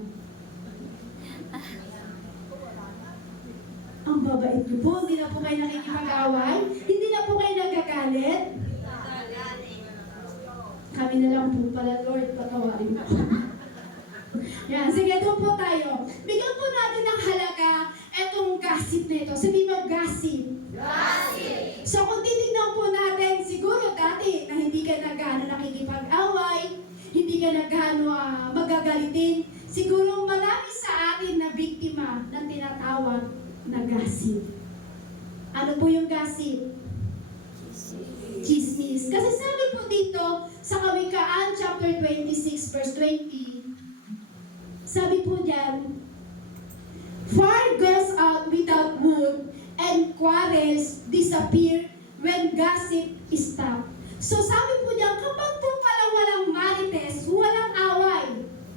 Ang babait niyo po. Hindi na po kayo nakikipag-away. Hindi na po kayo nagagalit. Kami na lang po pala, Lord, patawarin po. Yan, sige, doon po tayo. Bigyan po natin ng halaga etong gossip na ito. Sabi mo, gossip. Gossip. So kung titignan po natin, siguro dati na hindi ka na gaano nakikipag-away, hindi ka na gaano magagalitin, siguro marami sa atin na biktima ng tinatawag na gossip. Ano po yung gossip? Chismis. Kasi sabi po dito sa Kawikaan chapter 26 verse 20, sabi po diyan, fire goes out without wood and quarrels disappear when gossip stops. So sabi po diyan, kapag po palang walang marites, walang away.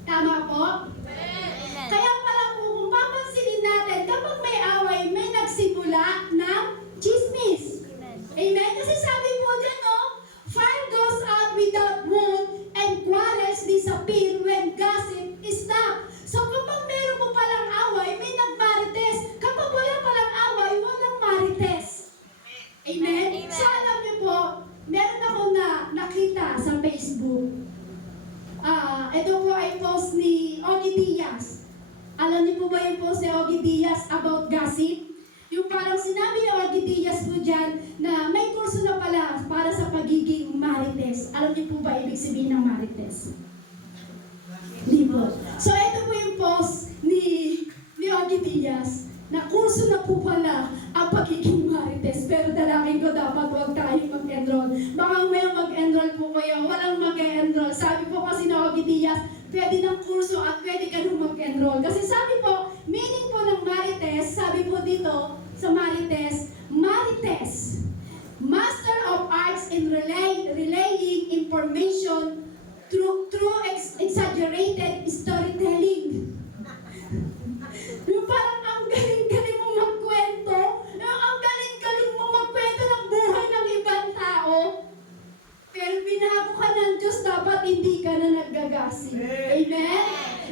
Tama po? Amen. Kaya pala po, kung papansinin natin, kapag may away, may nagsimula ng chismis. Amen. Amen? Kasi sabi po dyan, no? Fire goes out without wood and quarrels disappear when gossip stops. So kapag meron po palang away, may nagmarites. Kapag wala palang away, walang marites. Amen? Amen. So alam niyo po, meron ako nakita sa Facebook. Ito po ay post ni Ogie Diaz. Alam niyo po ba yung post ni Ogie Diaz about gossip? Yung parang sinabi ni Ogie Diaz po dyan na may kurso na pala para sa pagiging marites. Alam niyo po ba ibig sabihin ng marites? Hindi po. So ito po yung post ni Ogie Diaz na kurso na po pala ang pagiging marites. Pero dalangin ko dapat huwag tayong mag-enroll. Baka may mag-enroll po kayo, walang mag-enroll. Sabi po kasi na Ogie Diaz, pwede ng kurso at pwede ka nung mag-enroll. Kasi sabi po, meaning po ng marites, sabi po dito sa marites, Master of Arts in relaying information through exaggerated storytelling. Yung parang ang galing-galing mo magkwento, ang galing-galing mo magkwento ng buhay ng ibang tao, pero binago ka ng Diyos, dapat hindi ka na naggagasi. Amen?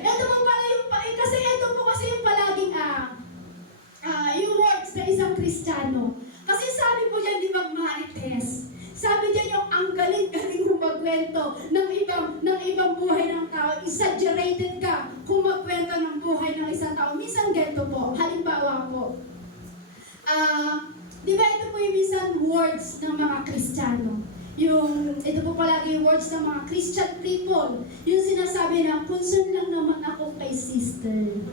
Ito po pala yung, kasi ito po kasi yung palaging, yung words na isang Kristiyano. Kasi sabi po yan, di ba, marites? Sabi niya yung ang galing-galing mo magkwento ng ibang buhay ng tao. Exaggerated ka kung magkwento ng buhay ng isang tao. Minsan ganito po, halimbawa po. Di ba ito po yung minsan words ng mga Kristiyano? Ito po palagi yung words ng mga Christian people. Yung sinasabi na, concern lang naman ako kay sister.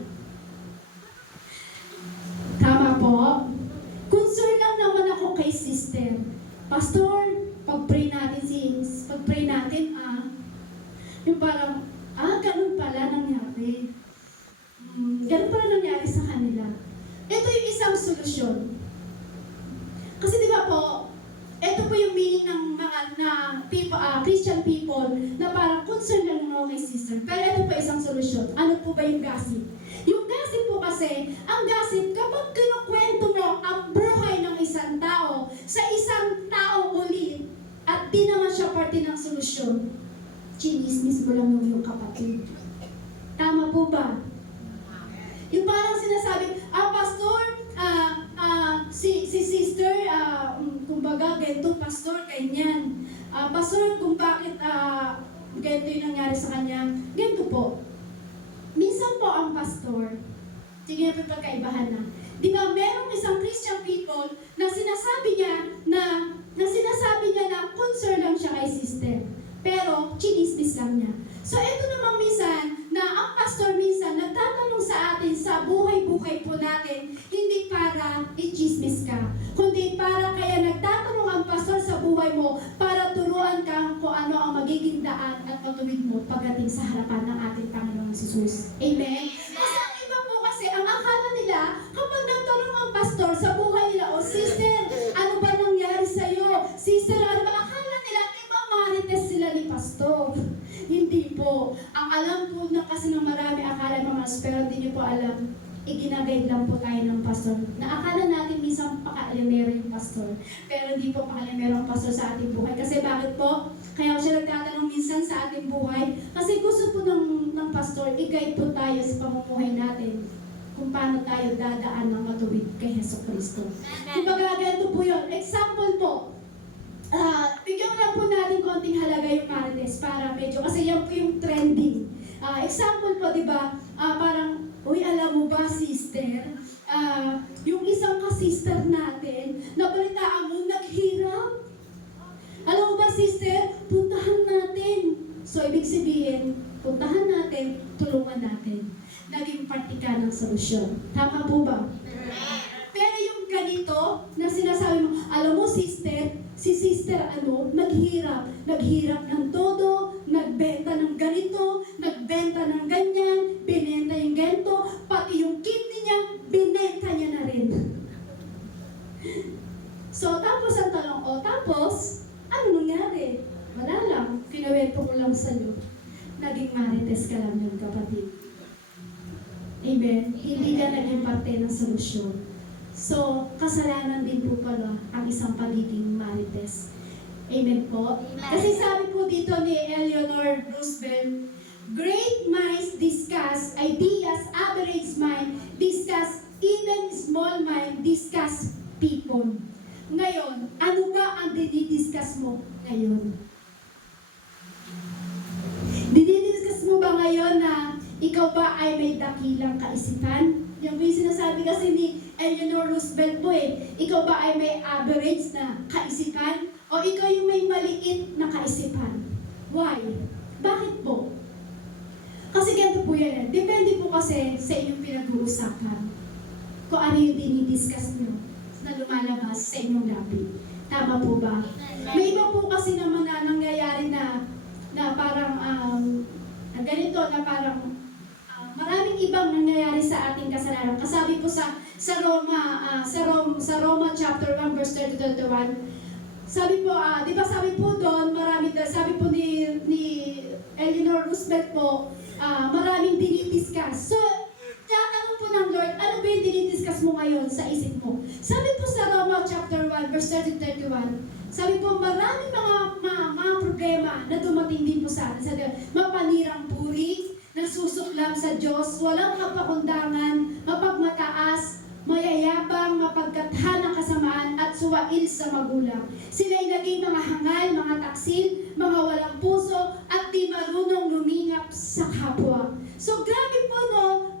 Tama po? Concern lang naman ako kay sister. Pastor, pag-pray natin, yung parang, ganun pala nangyari. Ganun pala nangyari sa kanila. Ito yung isang solusyon. Kasi di ba po, ito po yung meaning ng mga Christian people na parang concern lang naman ako kay sister. Pero ito po isang solusyon. Ano po ba yung gossip? Yung gossip po kasi, ang gossip, kapag kinukwento mo ang buhay ng isang tao sa isang tao ulit at di naman siya parte ng solusyon, chinismis mo lang yung kapatid. Tama po ba? Yung parang sinasabi, pastor, si sister, kumbaga, ganito, pastor, ganyan. Pastor, kung bakit ganito yung nangyari sa kanya, ganito po. Minsan po ang pastor, sige na po pagkaibahan na. Di ba, merong isang Christian people na sinasabi niya na concern lang siya kay sister. Pero, chinismis lang niya. So, ito naman minsan, na ang pastor minsan nagtatanong sa atin sa buhay-buhay po natin, hindi para i-chismis ka, kundi para kaya nagtatanong ang pastor sa buhay mo para turuan ka kung ano ang magiging daan at matuwid mo pagdating sa harapan ng ating Panginoong Jesus. Amen? Kasi ang iba po kasi, ang akala nila, kapag nagtanong ang pastor sa buhay nila, o sister, ano ba nangyari sa'yo? Sister, ano ba? Akala nila, marites sila ni pastor. Hindi po. Ang alam po na kasi ng marami akala mga pero hindi niyo po alam, iginagayad lang po tayo ng pastor. Naakala natin minsan pakaalimero yung pastor. Pero hindi po pakaalimero ang pastor sa ating buhay. Kasi bakit po? Kaya siya nagtatanong minsan sa ating buhay. Kasi gusto po ng pastor, i-guide po tayo sa pamumuhay natin kung paano tayo dadaan ng matuwid kay Hesus Kristo. Kumbaga, ganito po yun. Example po, bigyan lang po natin konting halaga yung Marites para medyo, kasi yan po yung trending. Example po, di ba, parang, uy, alam mo ba, sister, yung isang ka-sister natin, nabalitaan mo, naghirap. Alam mo ba, sister, puntahan natin. So, ibig sabihin, puntahan natin, tulungan natin. Naging partika ng solusyon. Tama po ba? Pero yung ganito, na sinasabi mo, alam mo, sister, si sister naghirap. Naghirap ng todo, nagbenta ng ganito, nagbenta ng ganyan, binenta yung ganito, pati yung kidney niya, binenta niya na rin. So, tapos ang tanong, tapos, ano nangyari? Wala lang, kinawento ko lang sa'yo. Naging marites ka lang yun, kapatid. Amen? Hindi ka naging parte ng solusyon. So, kasalanan din po pala ang isang pagiging marites. Amen po? Amen. Kasi sabi po dito ni Eleanor Roosevelt, great minds discuss ideas, average mind discuss, even small mind discuss people. Ngayon, ano ba ang dinidiscuss mo ngayon? Dinidiscuss mo ba ngayon na ikaw ba ay may dakilang kaisipan? Yung sinasabi kasi ni Eleanor Roosevelt po ikaw ba ay may average na kaisipan? O ikaw yung may maliit na kaisipan? Why? Bakit po? Kasi ganito po yan Depende po kasi sa inyong pinag-uusapan. Kung ano yung dinidiscuss nyo na lumalabas sa inyong labi. Tama po ba? May iba po kasi naman na nangyayari na parang ganito na parang maraming ibang nangyayari sa ating kasalanan. Kasabi po sa Roma chapter 1 verse 30-31. Sabi po, di ba sabi po doon, sabi po ni Eleanor Roosevelt po, maraming dinidiscuss. So, tatanong po ng Lord, ano ba yung dinidiscuss mo ngayon sa isip mo? Sabi po sa Roma chapter 1 verse 30-31, sabi po, maraming mga problema na dumating din po sa atin. Mapanirang puri, nagsusuklam sa Diyos, walang kapakundangan, mapagmataas, mayayabang, mapagkathan ng kasamaan at suwail sa magulang. Sila'y naging mga hangal, mga taksil, mga walang puso, at di marunong lumingap sa kapwa. So grabe po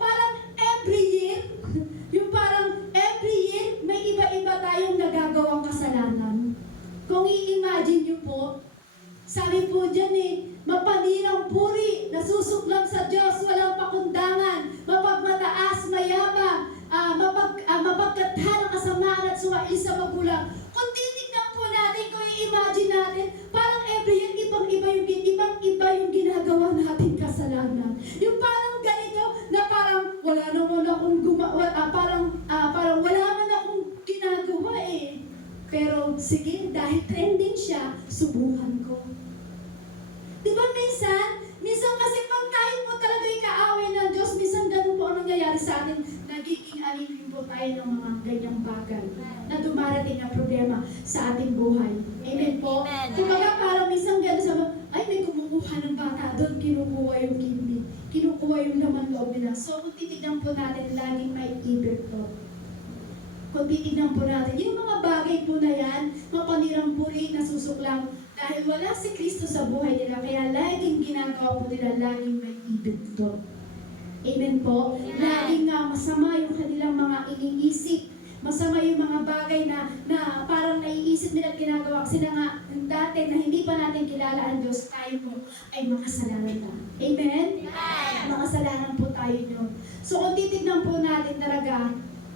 parang every year, may iba-iba tayong nagagawang kasalanan. Kung i-imagine nyo po, sabi po dyan mapanirang puri, nasusuklam sa Diyos, walang pakundangan, mapagmataas, mayabang, mapagkathan ng kasamaan at suwail sa magulang. Kung titignan po natin, kung i-imagine natin, parang every year, ibang-iba yung ginagawa natin kasalanan. Yung parang ganito, na parang wala naman akong parang wala man akong ginagawa Pero sige, dahil trending siya, subukan ko. Diba minsan kasi pag tayo po talaga yung kaaway ng Diyos, minsan ganun po ang nangyayari sa atin, nagiging alipin po tayo ng mga ganyang bagay na dumarating na problema sa ating buhay. Amen po? Kumbaga parang minsan ganun sabi, ay may kumukuha ng bata doon, kinukuha yung kidney, kinukuha yung laman loob nila. So kung titignan po natin, laging may ibig po. Kung titignan po natin, yung mga bagay po na yan, mapanirang puri, nasusuklang, dahil wala si Kristo sa buhay nila, kaya laging ginagawa po nila, laging may ibig po. Amen po? Laging masama yung kanilang mga iniisip, masama yung mga bagay na parang naiisip nila at ginagawa. Kasi dati na hindi pa natin kilala ang Diyos, tayo po ay makasalanan na. Amen? Makasalanan po tayo nyo. So kung titignan po natin talaga,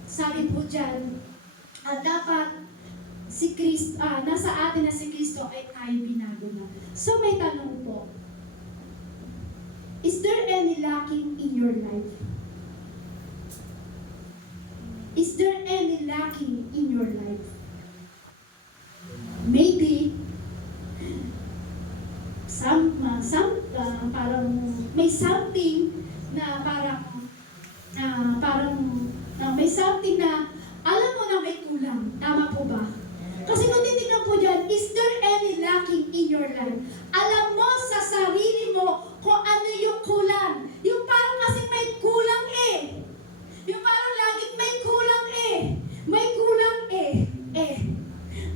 sabi po dyan, dapat si Kristo, nasa atin na si Kristo ay tayo binago na. So may tanong po, Is there any lacking in your life? Is there any lacking in your life? Maybe parang may something na may something na alam mo na may kulang. Tama po ba? Kasi kung titignan po dyan, is there any lacking in your life? Alam mo sa sarili mo kung ano yung kulang. Yung parang kasi may kulang eh. Yung parang laging may kulang eh. May kulang eh.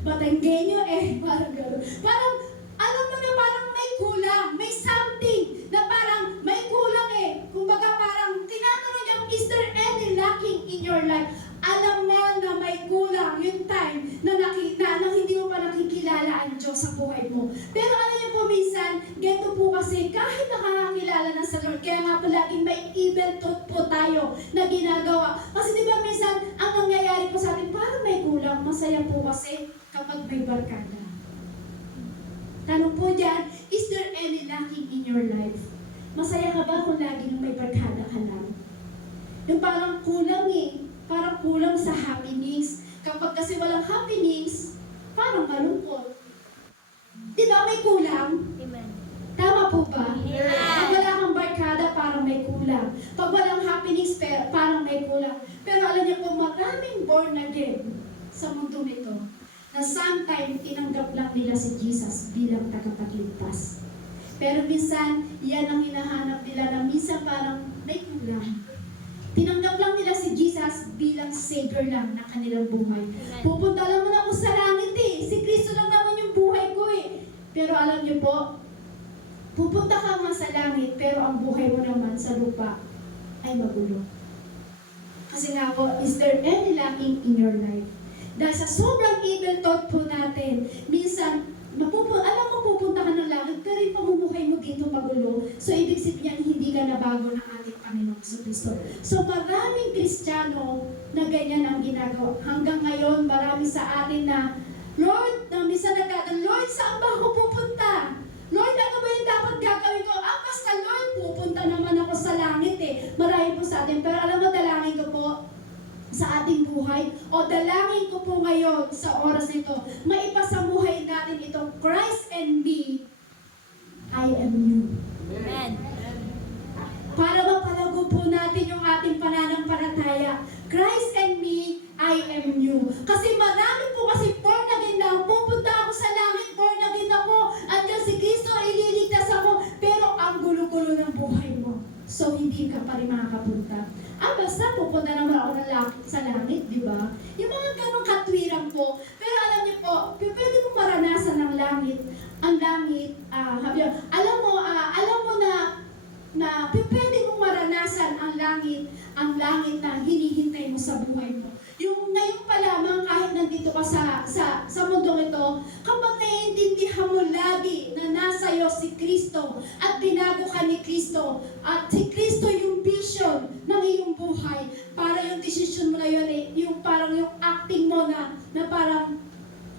Batanggenyo eh. Parang gano'n. Parang, alam mo na parang may kulang. May something na parang may kulang eh. Kumbaga parang, tinatanong niya, is there any lacking in your life? Alam mo na may kulang yung time na hindi mo pa nakikilala ang Diyos sa buhay mo. Pero alam niyo po minsan, ganito po kasi kahit nakakakilala na sa Lord, kaya nga po laging may evil thought po tayo na ginagawa. Kasi di ba minsan, ang nangyayari po sa atin, parang may kulang, masaya po kasi kapag may barkada. Tanong po dyan, is there any lacking in your life? Masaya ka ba kung laging may barkada ka lang? Yung parang kulang eh. Parang kulang sa happenings. Kapag kasi walang happenings, parang malungkot. Di ba may kulang? Amen. Tama po ba? Amen. Pag wala kang barkada, parang may kulang. Pag walang happenings, parang may kulang. Pero alam niyo po, maraming born again sa mundo nito na sometime tinanggap lang nila si Jesus bilang tagapagligtas. Pero minsan, yan ang hinahanap nila na minsan parang may kulang. Tinanggap lang nila si Jesus bilang Savior lang na kanilang buhay. Pupunta lang naman ako sa langit eh. Si Kristo lang naman yung buhay ko eh. Pero alam niyo po, pupunta ka nga sa langit, pero ang buhay mo naman sa lupa ay magulo. Kasi nga po, is there any lacking in your life? Dahil sa sobrang evil thought po natin, minsan, alam mo pupunta ka ng langit, pero yung pamumuhay mo dito magulo. So, ibig sabihin, hindi ka nabago ng ating Panginoong Kristo. So, maraming Kristiyano na ganyan ang ginagawa. Hanggang ngayon, marami sa atin na, Lord, na minsan nagkatan, Lord, saan ba ako pupunta? Lord, ano ba yung dapat gagawin ko? Basta Lord, pupunta naman ako sa langit eh. Marami po sa atin. Pero alam mo, dalangin ko po, sa ating buhay, o dalangin ko po ngayon sa oras nito, maipasamuhay natin itong Christ and me, I am you. Amen. Para mapalago po natin yung ating pananampalataya, Christ and me, I am you. Kasi marami po kasi born again na, pupunta ako sa langit, born again ako, andyan si Kristo, ililigtas ako, pero ang gulo-gulo ng buhay mo. So, hindi ka pa rin makakapunta. Basta pupunta naman ako sa langit, di ba? Yung mga ganong katwiran po. Pero alam niyo po, pwede mong maranasan ang langit. Ang langit, alam mo na pwede mong maranasan ang langit na hinihintay mo sa buhay mo. Yung ngayon pa lamang, kahit nandito ka sa mundong ito, kapag naiintindihan mo lagi na nasa iyo si Kristo at binago ka ni Kristo, at si Kristo yung vision ng iyong buhay, para yung decision mo na yun, yung parang yung acting mo na parang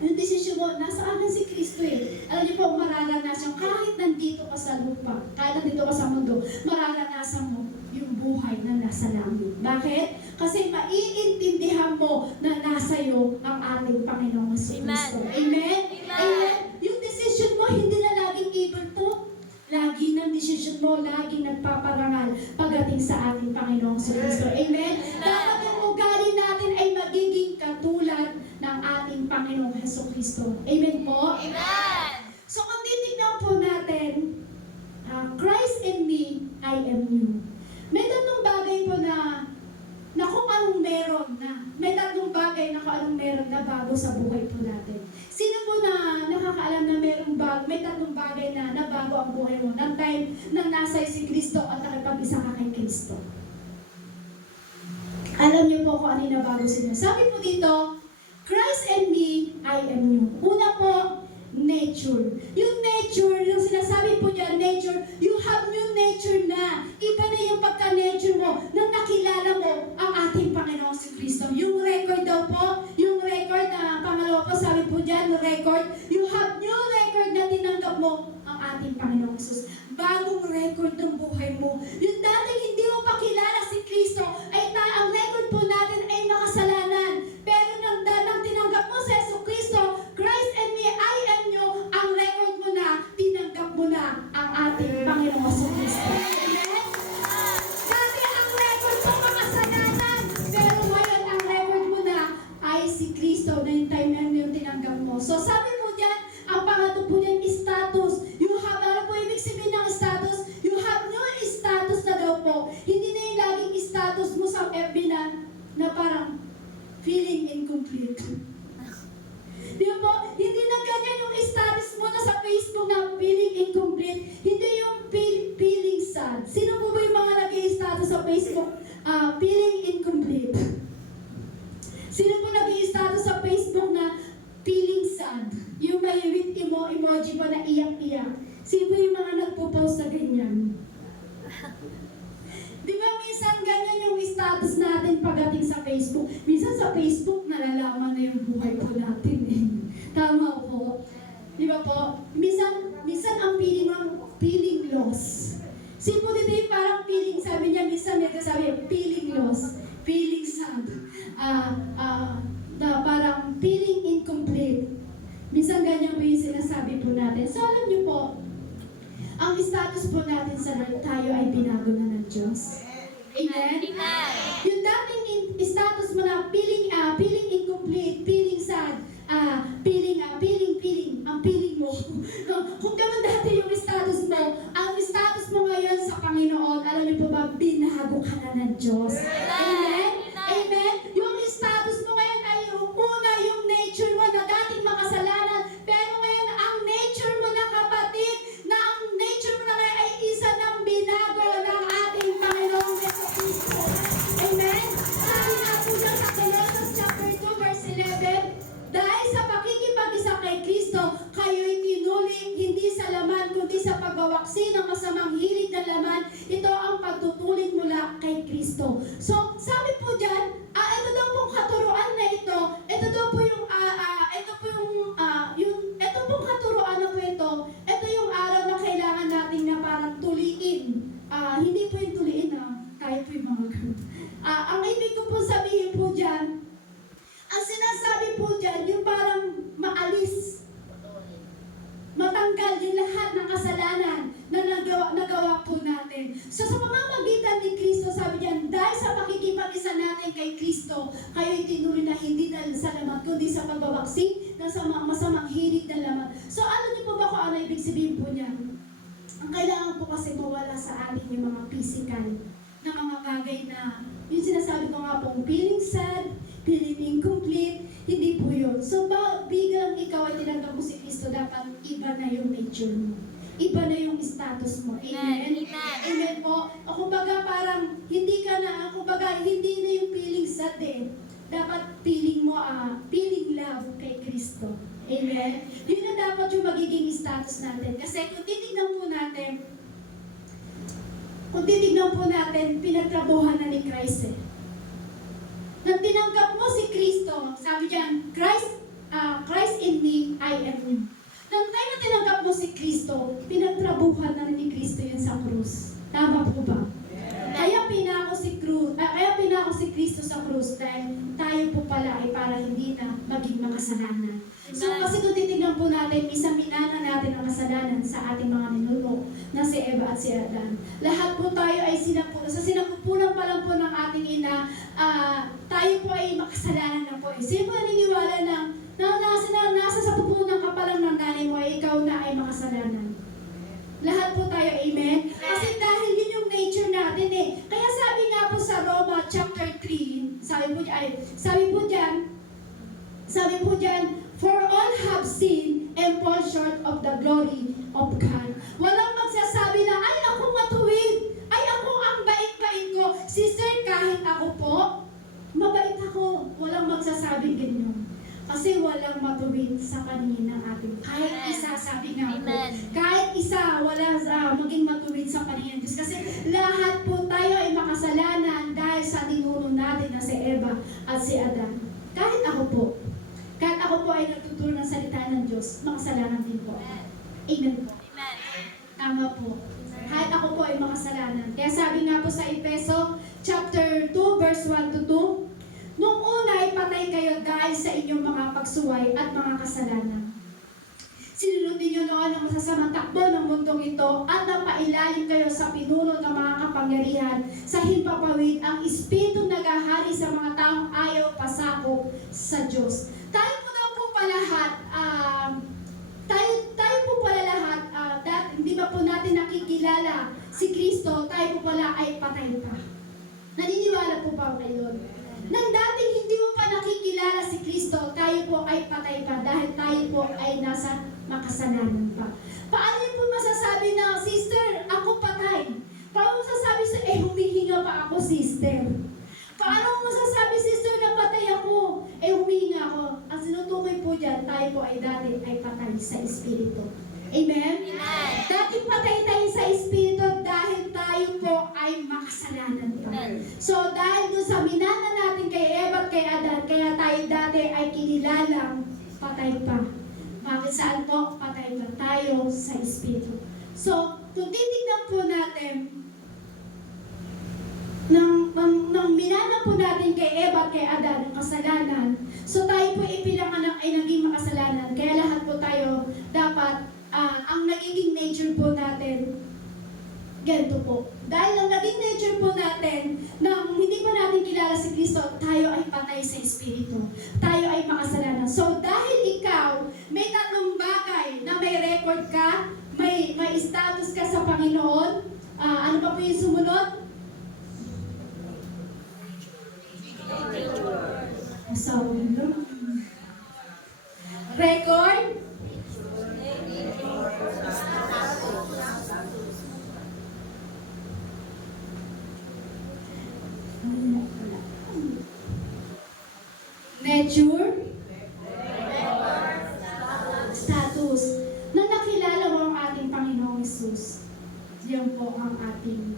yung decision mo, nasa akin si Kristo eh. Alam niyo po, mararanasan, kahit nandito ka sa lupa, kahit nandito ka sa mundo, mararanasan mo yung buhay na nasa langit. Bakit? Kasi maiintindihan mo na nasa iyo ang ating Panginoong Kristo. Amen? Amen? Yung decision mo, hindi na laging evil to. Lagi ng decision mo, lagi nagpaparangal pagdating sa ating Panginoong Kristo. Amen? Dapat yung ugali natin ay magiging katulad ng ating Panginoong Kristo. Amen po? Amen. So kung titignan po natin, Christ in me, I am you. May tatlong bagay po na kung anong meron na. May tatlong bagay na kung anong meron na bago sa buhay po natin. Sino po na nakakaalam na may tatlong bagay na nabago ang buhay mo ng time na nasa si Kristo at nakipag-isa ka kay Kristo? Alam niyo po kung ano yung nabago sa inyo. Sabi po dito, Christ and me, I am you. Una po, nature. Yung nature, yung sinasabi po dyan, nature, you have new nature na. Iba na yung pagka-nature mo nang nakilala mo ang ating Panginoong si Kristo. Yung record daw po, yung record na pangalawa po, sabi po dyan, record, you have new record na tinanggap mo ang ating Panginoong Jesus. Bagong record ng buhay mo and time and yung tinanggap mo. So sabi po dyan, ang pangatlo po dyan, status. You have, ano po ibig sabihin ng status? You have new status na daw po. Hindi na yung laging status mo sa FB na parang feeling incomplete. Di ba po? Hindi na ganyan yung status mo na sa Facebook na feeling incomplete. Hindi yung feeling sad. Sino po ba yung mga nag-i-status sa Facebook? Feeling incomplete. Sino po nag-i-status sa Facebook na feeling sad? Yung may with emoji pa na iyak-iyak. Sino po yung mga nagpo-post sa ganyan? Di ba minsan ganyan yung status natin pagdating sa Facebook? Minsan sa Facebook nalalaman na yung buhay po natin eh. Tama po. Di ba po? Minsan ang feeling loss. Sino po dito yung parang feeling, sabi niya, minsan may kasabi, feeling loss, feeling sad, parang feeling incomplete. Minsan ganyan po yung sinasabi po natin. So alam niyo po, ang status po natin sa Lord, tayo ay binago na ng Diyos. Amen? Amen. Yung dating status mo na feeling incomplete, feeling sad, ang feeling mo. Kung ganun dati yung status mo, ang status mo ngayon sa Panginoon, alam niyo po ba, binago ka na ng Diyos. Amen? Amen? Yung status mo ngayon ay yung nature mo na dating makasalanan, pero ngayon ang nature mo na kapatid, na ang nature mo na ngayon ay isa ng binago ng ating Panginoong Jesucristo. Amen? Sabi nga po dyan sa Colossians chapter 2 verse 11, dahil sa pakikipag-isa kay Kristo, kayo'y tinuling hindi sa laman, kundi sa pagwawaksi ng masamang hilig ng laman. Ito ang pagtutuling mula kay Kristo. So, sabi po dyan, ito daw pong katuruan na ito daw po yung, ito pong katuruan na po ito yung araw na kailangan natin na parang tuliin. Hindi po yung tuliin tayo po yung mga ganun. Ang ibig ko po sabihin po dyan, ang sinasabi po dyan, yung parang maalis, matanggal yung lahat ng kasalanan na nagawa po natin. So sa pamamagitan ni Kristo, sabi niyan, dahil sa pakikipag-isa natin kay Kristo, kayo'y tinuloy na hindi dahil sa laman, kundi sa pagbabaksi ng masamang hilig ng laman. So ano niyo po ba kung ano ibig sabihin po niyan? Ang kailangan po kasi mawala sa atin yung mga physical na mga bagay na, yung sinasabi ko nga po, feeling sad, feeling incomplete, hindi po yun. So, bilang ikaw ay tinanggap mo si Kristo, dapat iba na yung nature mo. Iba na yung status mo. Amen? Amen. Amen po. O kumbaga parang, hindi na yung feeling sad eh. Dapat feeling mo, feeling love kay Kristo. Amen? Yun na dapat yung magiging status natin. Kasi kung titignan po natin, pinagtrabuhan na ni Christ eh. Nang tinanggap mo si Kristo, sabi diyan, Christ in me, I am you. Nang tayo na tinanggap mo si Kristo, pinagtrabuhan na ni Kristo yun sa krus. Tama po ba? Kaya pinako si Kristo sa krus dahil tayo po pala ay para hindi na maging makasalanan. So kasi kung titignan po natin, isang minana natin ang kasalanan sa ating mga ninuno na si Eva at si Adan. Lahat po tayo ay sa sinapupunan pa lang po ng ating ina, tayo po ay makasalanan na po. Sino po naniniwala na nasa sa pupunan ka pa lang ng nanay mo ay ikaw na ay makasalanan? Lahat po tayo, amen? Kasi dahil yun yung nature natin eh. Kaya sabi nga po sa Roma chapter 3, sabi po dyan, for all have sinned and fall short of the glory of God. Walang magsasabi na, ay ako matuwid, ay ako ang bait-bait ko. Sister, kahit ako po, mabait ako. Walang magsasabing ganyan. Kasi walang matuwid sa kanina ng ating. Kahit isa, sabi nga po. Kahit isa, wala maging matuwid sa kanina Diyos. Kasi lahat po tayo ay makasalanan dahil sa ninuno natin na si Eva at si Adan. Kahit ako po ay nagtuturo ng salita ng Diyos, makasalanan din po. Amen po. Tama po. Kahit ako po ay makasalanan. Kaya sabi nga po sa Efeso chapter 2 verse 1 to 2, nung una ay patay kayo dahil sa inyong mga pagsuway at mga kasalanan. Sinunod ninyo noon ang masasamang takbo ng mundong ito at napailalim kayo sa pinuno ng mga kapangyarihan sa himpapawid ang espiritu nagahari sa mga taong ayaw pasakop sa Diyos. Tayo po tayo po pala ay patay pa. Naniniwala po ba kayo doon? Nang dating hindi mo pa nakikilala si Kristo, tayo po ay patay pa dahil tayo po ay nasa makasalanan pa. Paano niyo po masasabi na, sister, ako patay? Paano mo masasabi sa, humihinga pa ako, sister? Paano mo masasabi, sister, na patay ako? Humihinga ako. Ang sinutukoy po dyan, tayo po ay dati ay patay sa Espiritu. Amen? Amen. Dati patay tayo sa Espiritu dahil tayo po ay makasalanan pa. So dahil doon sa minana natin kay Eva at kay Adan, kaya tayo dati ay kinilalang patay pa. Bakit saan po? Patay pa tayo sa Espiritu. So, kung titignan po natin, nang minana po natin kay Eva at kay Adan ang kasalanan, so tayo po ipinanganak ay naging makasalanan. Kaya lahat po tayo dapat, ang nagiging nature po natin, ganito po. Dahil ang naging nature po natin, nang hindi pa natin kilala si Kristo, tayo ay patay sa Espiritu. Tayo ay makasalanan. So dahil ikaw, may tatlong bagay na may record ka, may status ka sa Panginoon, ano pa po yung sumunod? Record? Nature? Status. Nang nakilala mo ang ating Panginoong Hesus, yan po ang ating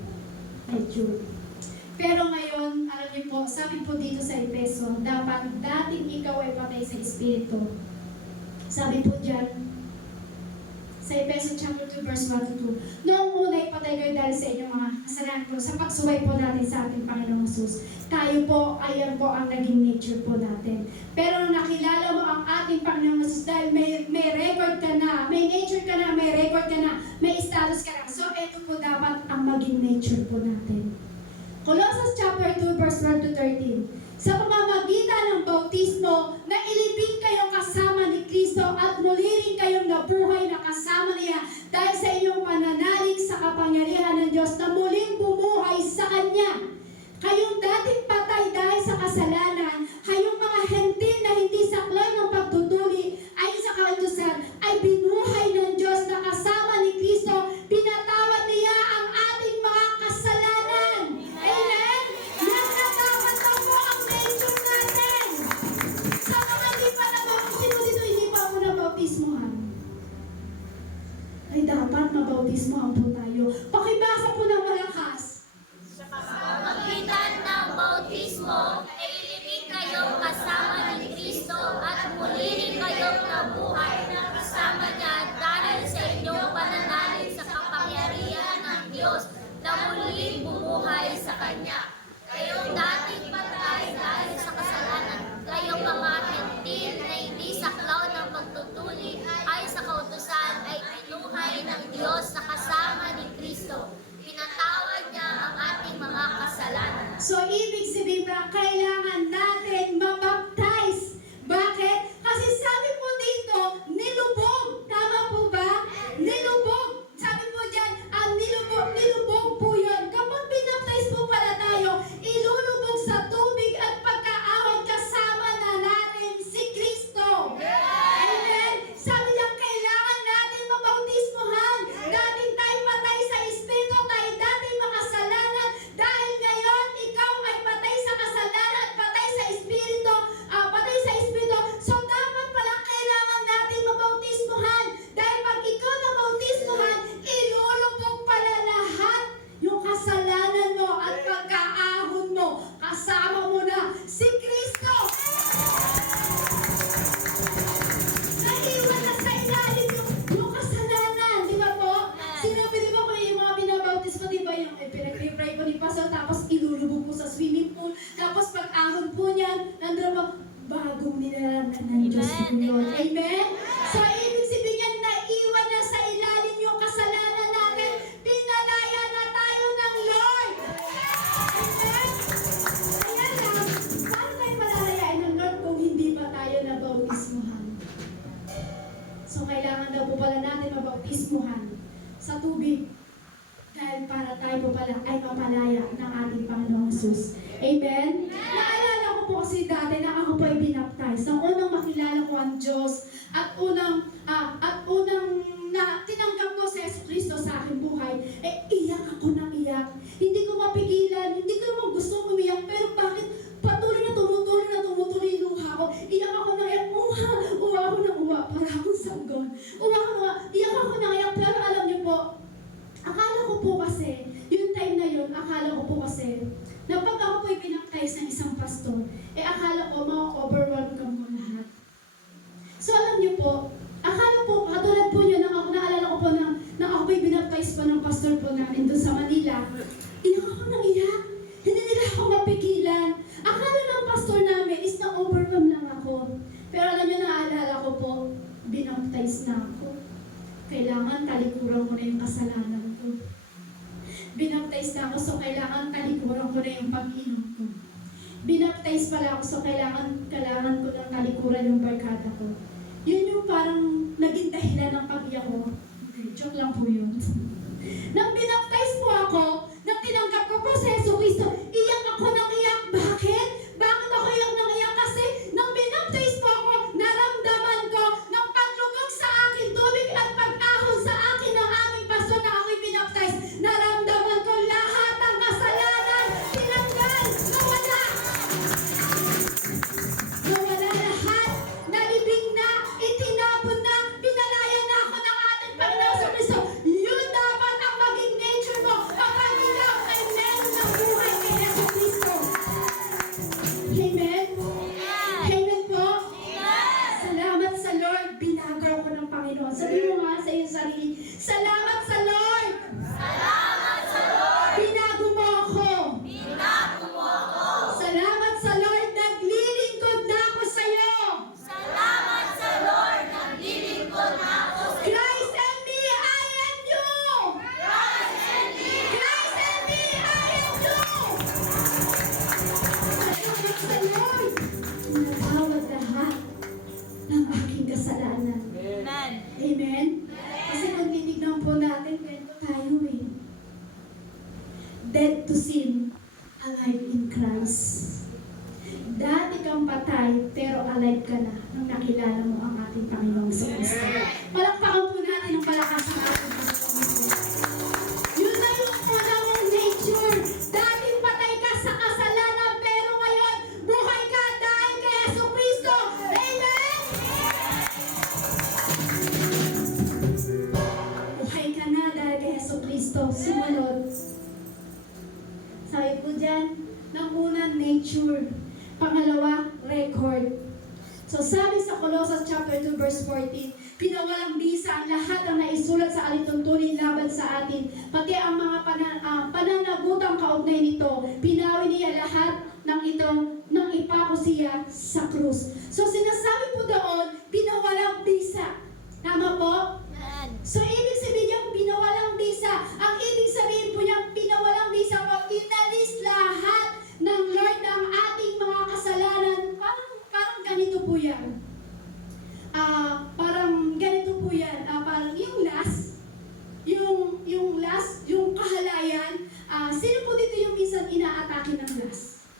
nature. Pero ngayon, alam niyo po, sabi po dito sa Efeso, dapat dating ikaw ay patay sa Espiritu. Sabi po dyan, sa Efeso chapter 2, verse 1 to 2, noong una ay patay kayo dahil sa inyong mga kasalanan po, sa pagsuway po natin sa ating Panginoong Hesus. Tayo po, ayan po ang naging nature po natin. Pero nung nakilala mo ang ating Panginoong Hesus, dahil may record ka na, may nature ka na, may record ka na, may status ka na. So, ito po dapat ang maging nature po natin. Colossians chapter 2, verse 1 to 13. Sa pamamagitan ng bautismo, na ilibing kayong kasama ni Kristo at muli rin kayong nabuhay na kasama niya dahil sa inyong pananalig sa kapangyarihan ng Diyos na muling bumuhay sa Kanya. Kayong dating patay dahil sa kasalanan, kayong mga hentil na hindi saklay ng pagtutuli ayon sa kautusan, ay binuhay ng Diyos na kasama ni Kristo, pinatawad niya ang ating mga kasalanan. Amen? Nagkatawad na po ang nature natin. Sa mga hindi pa sino dito hindi pa ako nabautismohan? Ay dapat mabautismohan po tayo. Pakibasa po ng malakas. Sa pamamagitan ng bautismo, ay ilibing kayong kasama ni Kristo at muli rin kayong nabuhay na kasama niya dahil sa inyong pananalig sa kapangyarihan ng Diyos na muling bumuhay sa Kanya. Kayong dating patay dahil sa kasalanan, kayong mga hentil na hindi saklaw ng pagtutuli ay sa kautusan ay binuhay ng Diyos na kasama ni Kristo. Pinatawad niya ang ating mga kasalanan. So, ibig sabihin ba, kailangan natin mabaptize. Bakit? Kasi sabi po dito, nilubog. Tama po ba? Nilubog. Sabi po dyan, ang nilubog po yun. Kapag binaptize po pala tayo, ilulubog sa tubig at pagkaahon kasama na natin si Kristo. Amen? Sabi niya, kailangan natin mabautismohan. Dating tayo patay sa Espiritu, tayo dating makasalanan. Dahil ngayon, ikaw ay patay sa kasalanan at patay sa Espiritu. So, dapat pala kailangan natin mabautismohan. Dahil pag ikaw nabautismohan, ilulubog pala lahat yung kasalanan mo at pagkaahon mo. Kasama mo na si Kristo. Naiwan na sa ilalim yung kasalanan. Di ba po? Sinabi di ba ko yung mga binabautis mo, di ba yung pinag-pray po ni Pastor, tapos ilulubog po sa swimming pool, tapos pag-ahon po niyan, nandun mo, bagong nilalang ng Diyos po yun. Amen? So, ibig sabihin yan, naiwan na sa ilalim yung kasalanan natin, pinalaya na tayo ng Lord. Amen? Kaya lang, paano tayo malalayain ng Lord kung hindi pa tayo nabautismohan? So, kailangan daw po pala natin mabautismohan sa tubig. Dahil para tayo po pala ay Jesus. Amen? Naalala ko po kasi dati na ako po ay binaptize. Nang unang makilala ko ang Diyos at unang na tinanggap ko sa Yesu Cristo sa aking buhay, iyak ako ng iyak. Hindi ko mapigilan, hindi ko naman gusto umiyak, pero bakit patuloy na tumutuloy yung luha ko. Iyak ako ng iyak, uwa ako ng uwa, para akong sanggol. Iyak ako ng iyak, pero alam niyo po, akala ko po kasi, yung time na yun, akala ko po kasi, na pag ako po'y pinaptize ng isang pastor, akala ko ma-overwhelm ka mo lahat. So alam niyo po, akala po, katulad po niyo, naalala ko po nang ako po'y binaptize pa ng pastor po namin doon sa Manila, iyak ako ng iyak. Hindi nila ako mapigilan. Akala ng pastor namin is na-overwhelm lang ako. Pero alam niyo, naalala ko po, binaptize na ako. Kailangan talikuran ko na yung kasalanan ko. Binaptize na ako, so kailangan talikuran ko na yung pag-inom ko. Binaptize pala ako, so kailangan ko ng talikuran yung barkada ko. Yun yung parang naging dahilan ng pag-iyak ko. Okay, joke lang po yun. Nang binaptize po ako, nang tinanggap ko po sa Yesu Cristo, iyak ako ng iyak. Bakit? Bakit ako iyak ng iyak? Kasi nang binaptize po ako, naramdaman ko ng paglubog sa akin tubig at pag-ahon sa akin ng aming pastor na ako'y binaptize. Naramdaman ko lahat ng kasalanan, tinanggal, nawala. Nawala lahat, nalibing na, itinapon na, pinalaya na ako ng ating Panginoon sa Kristo. Yun dapat ang maging nature mo kapag ikaw ay meron ng buhay kay Yesu Kristo. Amen? Amen po? Salamat sa Lord, binagaw ko ng Panginoon. Sabi mo nga sa iyong sarili, salamat sa Lord! Binago mo ako! Salamat sa Lord, naglilingkod na ako sa iyo! Christ and me, I am you! Christ and me, I am you! Salamat sa Lord! Natawad lahat ng aking kasalanan. Amen? Kasi kung titignan po natin, kwento tayo eh. Dead to sin, alive in Christ. Dati kang patay, pero alive ka na nung nakilala mo ang ating Panginoong Kristo. Palakpakan po natin ang palakas ng ating Panginoon. Yun na yung una mong nature. Dati patay ka sa kasalanan, pero ngayon, buhay ka dahil kay Yesu Cristo. Amen? Buhay ka na dahil kay Yesu Cristo. Sumunod. Sabi po dyan, ng unang nature. Pangalawa, record. So sabi sa Colossus chapter 2 verse 14, pinawalang bisa ang lahat ng naisulat sa alituntunin laban sa atin, pati ang mga pananagutang kaugnay nito. Pinawi niya lahat ng ito nang ipako siya sa krus. So sinasabi po doon, pinawalang bisa. Tama po? So ibig sabihin niyang pinawalang bisa. Ang ibig sabihin po niyang pinawalang bisa po, inalis lahat ng Lord ng ating mga kasalanan. Parang ganito po yan. Parang ganito po yan. Parang yung last, yung kahalayan. Sino po dito yung minsan inaatake ng last?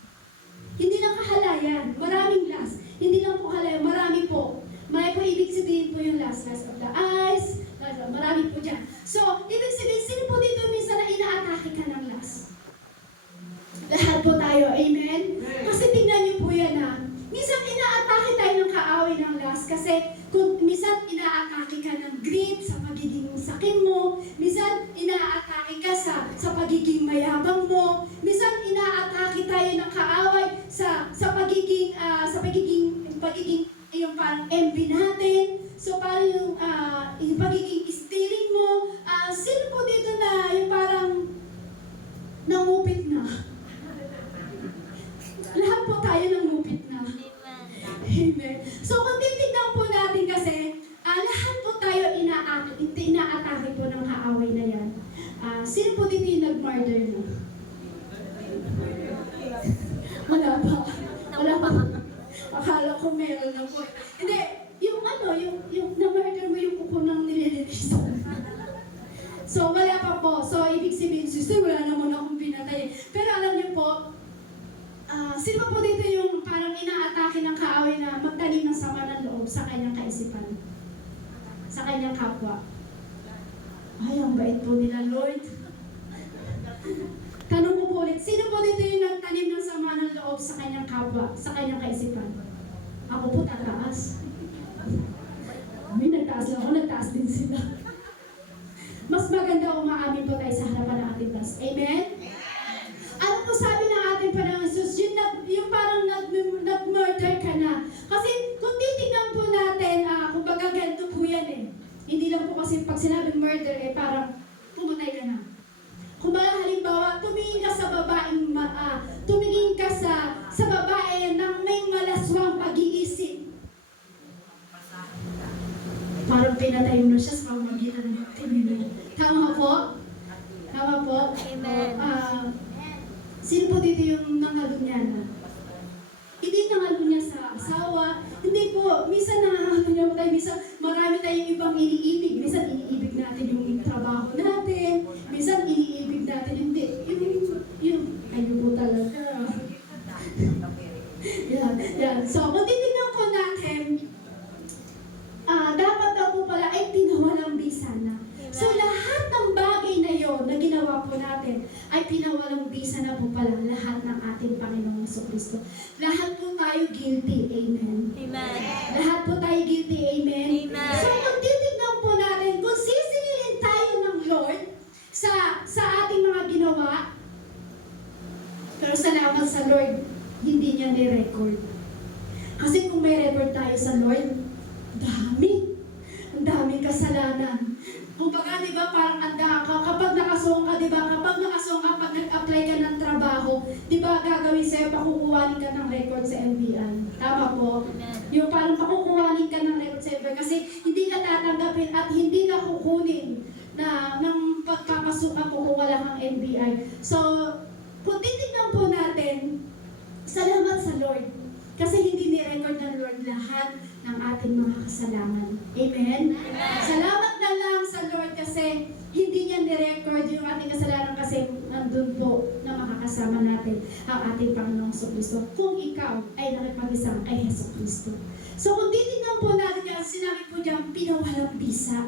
Hindi lang kahalayan, maraming last. Hindi lang po kahalayan, marami po. May po ibig sabihin po yung last of the eyes. Marami po dyan. So, ibig sabihin, sino po dito minsan na inaatake ka ng last? Lahat po tayo, amen? Kasi tingnan niyo po yan ha. Minsan inaatake tayo ng kaaway ng last kasi kung minsan inaatake ka ng greed sa pagiging sakin mo, minsan inaatake ka sa pagiging mayabang mo, minsan inaatake tayo ng kaaway sa pagiging yung parang envy natin. So parang yung pagiging stealing mo, sino po dito na yung parang nangupit na? Lahat po tayo nangupit na. Amen. So kung titignan po natin kasi, lahat po tayo inaatake po ng kaaway na yan. Sino po dito yung nag-murder na? Wala pa. Akala ko meron na po. Hindi, yung na-murder mo yung kuko ng nililinis. So wala pa po. So ibig sabihin, sister, wala naman akong pinatay. Pero alam niyo po, Sino po dito yung parang inaatake ng kaaway na magtanim ng sama ng loob sa kanyang kaisipan? Sa kanyang kapwa? Ay, ang bait po nila, Lord. Tanong ko po ulit, sino po dito yung nagtanim ng sama ng loob sa kanyang kapwa, sa kanyang kaisipan? Ako po tataas. May nagtaas lang ako, nagtaas din sila. Mas maganda umaamin po tayo sa harapan ng ating Diyos. Amen? Ano po sabi ng ating Panginoong Jesus? Yung parang nag-murder ka na. Kasi kung titignan po natin, kumbaga ganito po yan eh. Hindi lang po kasi pag sinabing murder eh, parang pumatay ka na. Kumbaga halimbawa, tumingin ka sa babaeng tumingin ka sa babae ng may malaswang pag-iisip. Parang pinatay mo na siya sa pamamagitan ng tingin. Tama po? Tama po? Amen. Sino po dito yung nangalo niya na? Hindi nangalo niya sa asawa. Hindi po. Minsan nangalo niya tayo. Minsan marami tayong ibang iniibig. Minsan iniibig natin yung trabaho natin. Minsan iniibig natin hindi. Kayo po talaga. yan. So, kung titignan po natin, dapat daw po pala ay pinawalang bisa na. So, lahat ng bagay na yon na ginawa po natin ay pinawalang bisa na po pala lahat ng ating Panginoong Jesucristo. Lahat po tayo guilty. Amen. Amen. Lahat po tayo guilty. Amen. Amen. So, kung titignan po natin, kung sisingilin tayo ng Lord sa ating mga ginawa, pero salamat sa Lord, hindi niya ni-record. Kasi kung may record tayo sa Lord, ang daming kasalanan. Kumbaga, di ba, parang kapag nakasuong ka, di ba, pag nag-apply ka ng trabaho, di ba, gagawin sa'yo, pakukuhanin ka ng record sa NBI. Tama po? Yung parang pakukuhanin ka ng record sa NBI kasi hindi ka tatanggapin at hindi ka kukunin na ng pagkakasuka mo kung wala kang NBI. So, kung titignan po natin, salamat sa Lord. Kasi hindi ni-record ng Lord lahat ng ating mga kasalanan. Amen? Amen. Salamat na lang sa Lord kasi hindi niya ni-record yung ating kasalanan kasi nandun po na makakasama natin ang ating Panginoong Jesucristo kung ikaw ay nakipag-isa kay Jesucristo. So kung titignan po natin yan, sinabi po diyan, pinawalang bisa.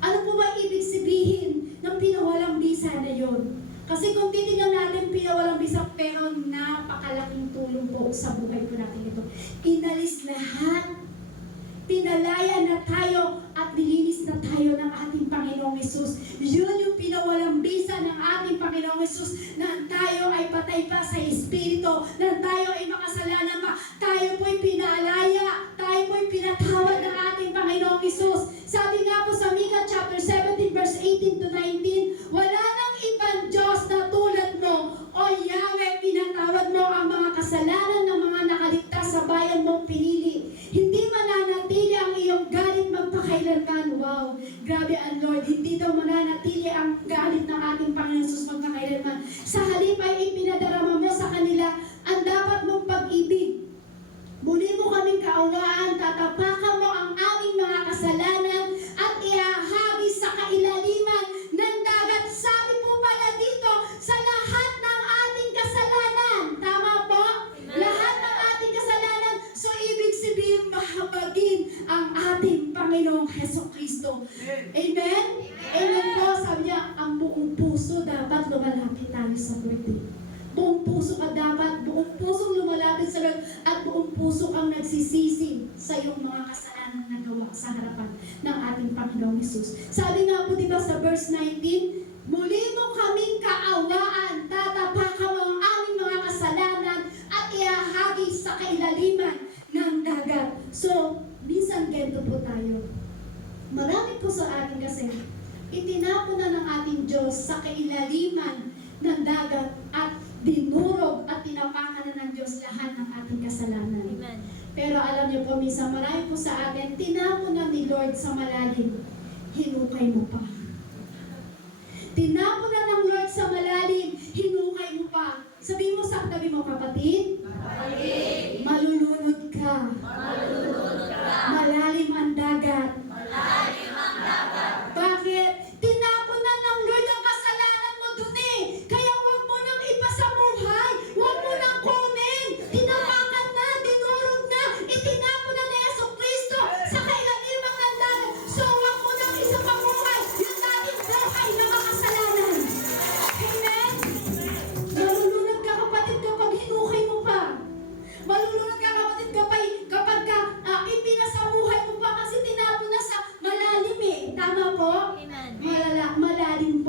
Ano po ba ibig sabihin ng pinawalang bisa na yon? Kasi kung titignan natin, pinawalang bisa, pero napakalaking tulong po sa buhay po natin ito. Inalis lahat, pinalaya na tayo at nilinis na tayo ng ating Panginoong Hesus. Yun yung pinawalang bisa ng ating Panginoong Hesus na tayo ay patay pa sa Espiritu, na tayo ay makasalanan pa. Tayo po'y pinalaya, tayo po'y pinatawad ng ating Panginoong Hesus. Sabi nga po sa Micah chapter 17 verse 18 to 19, wala nang ibang Diyos na tulad mo, O Yahweh, pinatawad mo ang mga kasalanan ng mga nakaligtas sa bayan mong pinili. Hindi mananatili ang iyong galit magpakailanman. Wow, grabe ang Lord. Hindi daw mananatili ang galit ng ating Panginoon Jesus magpakailanman. Sa halip ay ipinadarama mo sa kanila ang dapat mong pag-ibig. Muli mo kaming kaawaan, tatapakan mo ang aming mga kasalanan at ihahagi sa kailaliman ng dagat. Sabi po pala dito, sa lahat ng ating kasalanan. Tama po? Lahat ng ating kasalanan. So, ibig sabihin, mahabagin ang ating Panginoong Jesucristo. Amen? Amen po. Sabi niya, ang buong puso dapat lumalapit tayo sa Lord. Buong puso ka dapat, buong puso lumalapit sa Lord at buong puso kang nagsisisi sa iyong mga kasalanan na gawa sa harapan ng ating Panginoong Hesus. Sabi nga po diba sa verse 19, muli mo kaming kaawaan, tatapakan mo ang aming mga kasalanan at ihahagi sa kailaliman ng dagat. So, minsan ganito po tayo. Marami po sa atin kasi, itinapon na ng ating Diyos sa kailaliman ng dagat at dinurog at tinapakan na ng Diyos lahat ng ating kasalanan. Amen. Pero alam niyo po, minsan marami po sa atin, tinapon na ni Lord sa malalim, hinukay mo pa. Tinapon na ng Lord sa malalim, hinukay mo pa. Sabihin mo sa tabi mo, kapatid, malulunod ka. Malalim ang dagat. Bakit? Tinapon na ng Lord ang kasalanan mo dun eh. Kaya huwag mo nang ipasamuhay. Huwag mo nang kunin.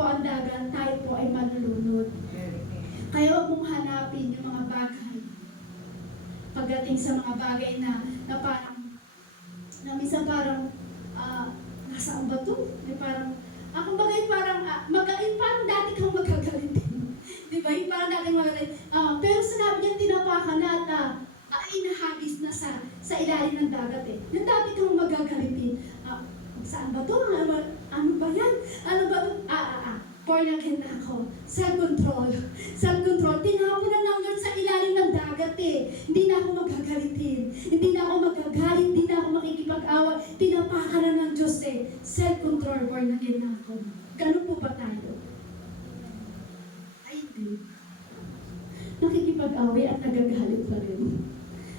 po ang dagat, tayo po ay malulunod. Kaya huwag mong hanapin yung mga bagay. Pagdating sa mga bagay na parang, na minsan parang, nasaan ba ito? Parang, kumbaga yung parang dati kang magagalitin. Di ba? Yung parang dati magagalitin. Pero sinabi niya, tinapakan na at inahagis na sa ilalim ng dagat eh. Yung dati kang magagalitin. Saan ba ito? Ano ba yan? Ano ba ito? Born again na ako. Self-control. Self-control. Tinapon na lang sa ilalim ng dagat eh. Hindi na ako magagalitin. Hindi na ako magagalit. Hindi na ako makikipag-away. Tinapakan na ng Diyos eh. Self-control. Born again na ako. Ganun po ba tayo? Ay, hindi. Nakikipag-away at nagagalit pa rin.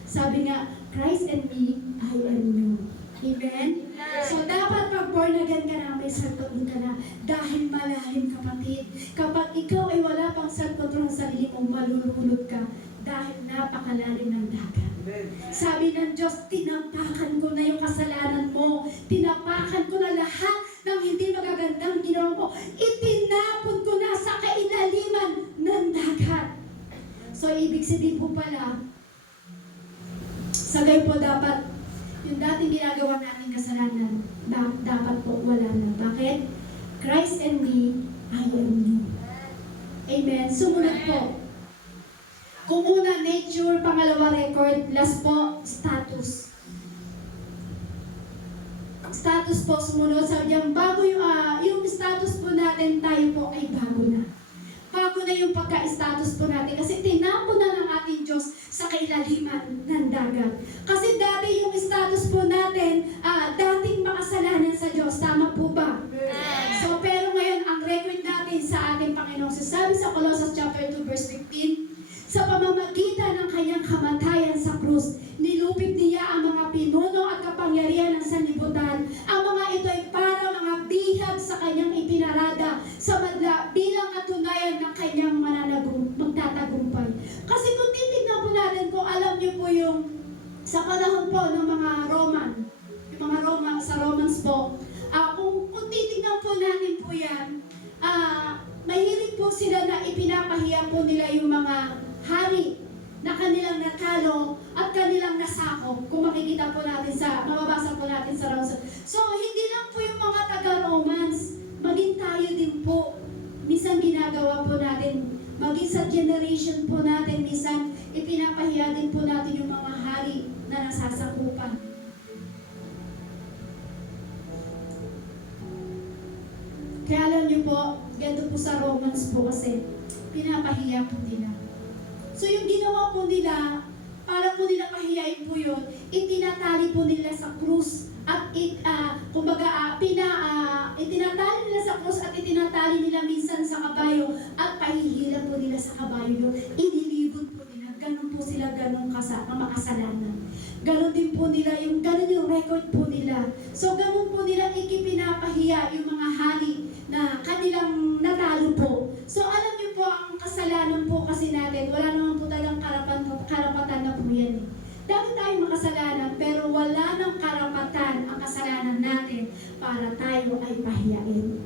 Sabi nga, Christ and me, I am you. Amen? So, dapat pag born again ka na, may self-control ka na. Dahil malalim, kapatid. Kapag ikaw ay wala pang self-control sa sarili mo, malulunod ka. Dahil napakalalim ng dagat. Sabi ng Diyos, tinapakan ko na yung kasalanan mo. Tinapakan ko na lahat ng hindi magagandang ginawa mo. Itinapon ko na sa kailaliman ng dagat. So, ibig sabihin po pala, sagay po dapat, yung dating ginagawa natin kasalanan, dapat po wala na. Bakit? Christ and me, I am you. Amen. Sumunod po. Kung una, nature, pangalawa, record, last po, status. Status po, sumunod. Sabi niya, bago yung status po natin, tayo po ay bago na. Bago na yung pagka-status po natin. Kasi tinapon na ng ating Diyos sa kailaliman ng dagat. Kasi dati yung status po natin, dating makasalanan sa Diyos. Tama po ba? So, pero ngayon, ang record natin sa ating Panginoong sasabi sa Colossians chapter 2, verse 15, sa pamamagitan ng kanyang kamatayan sa krus, nilupig niya ang mga pinuno at kapangyarihan ng sanlibutan. Ang mga ito ay para mga bihag sa kanyang ipinarada sa madla bilang katunayan ng kanyang magtatagumpay. Kasi kung titignan po natin, kung alam niyo po yung sa panahon po ng mga Roman, yung mga sa Romans po, kung titignan po natin po yan, mahilig po sila na ipinapahiya po nila yung mga hari na kanilang natalo at kanilang nasakop. Kung makikita po natin mababasa po natin sa Romans. So, hindi lang po yung mga taga-Romans, maging tayo din po. Minsan ginagawa po natin, maging sa generation po natin, minsan ipinapahiya din po natin yung mga hari na nasasakupan. Kaya alam niyo po, ganito po sa Romans po kasi pinapahiya po nila. So yung ginawa po nila, para po nila pahiyain po yun, itinatali po nila sa krus at itinatali nila sa krus at itinatali nila minsan sa kabayo at pahihila po nila sa kabayo yun. Inilibot po nila. Ganon po sila, ganon makasalanan. Ganon din po nila, ganon yung record po nila. So ganon po nila ikipinapahiya yung mga hari na kanilang natalo po. So alam niyo po, ang kasalanan po kasi natin, wala naman po talagang karapatan na po yan eh. Dati tayo makasalanan, pero wala nang karapatan ang kasalanan natin para tayo ay pahiyain.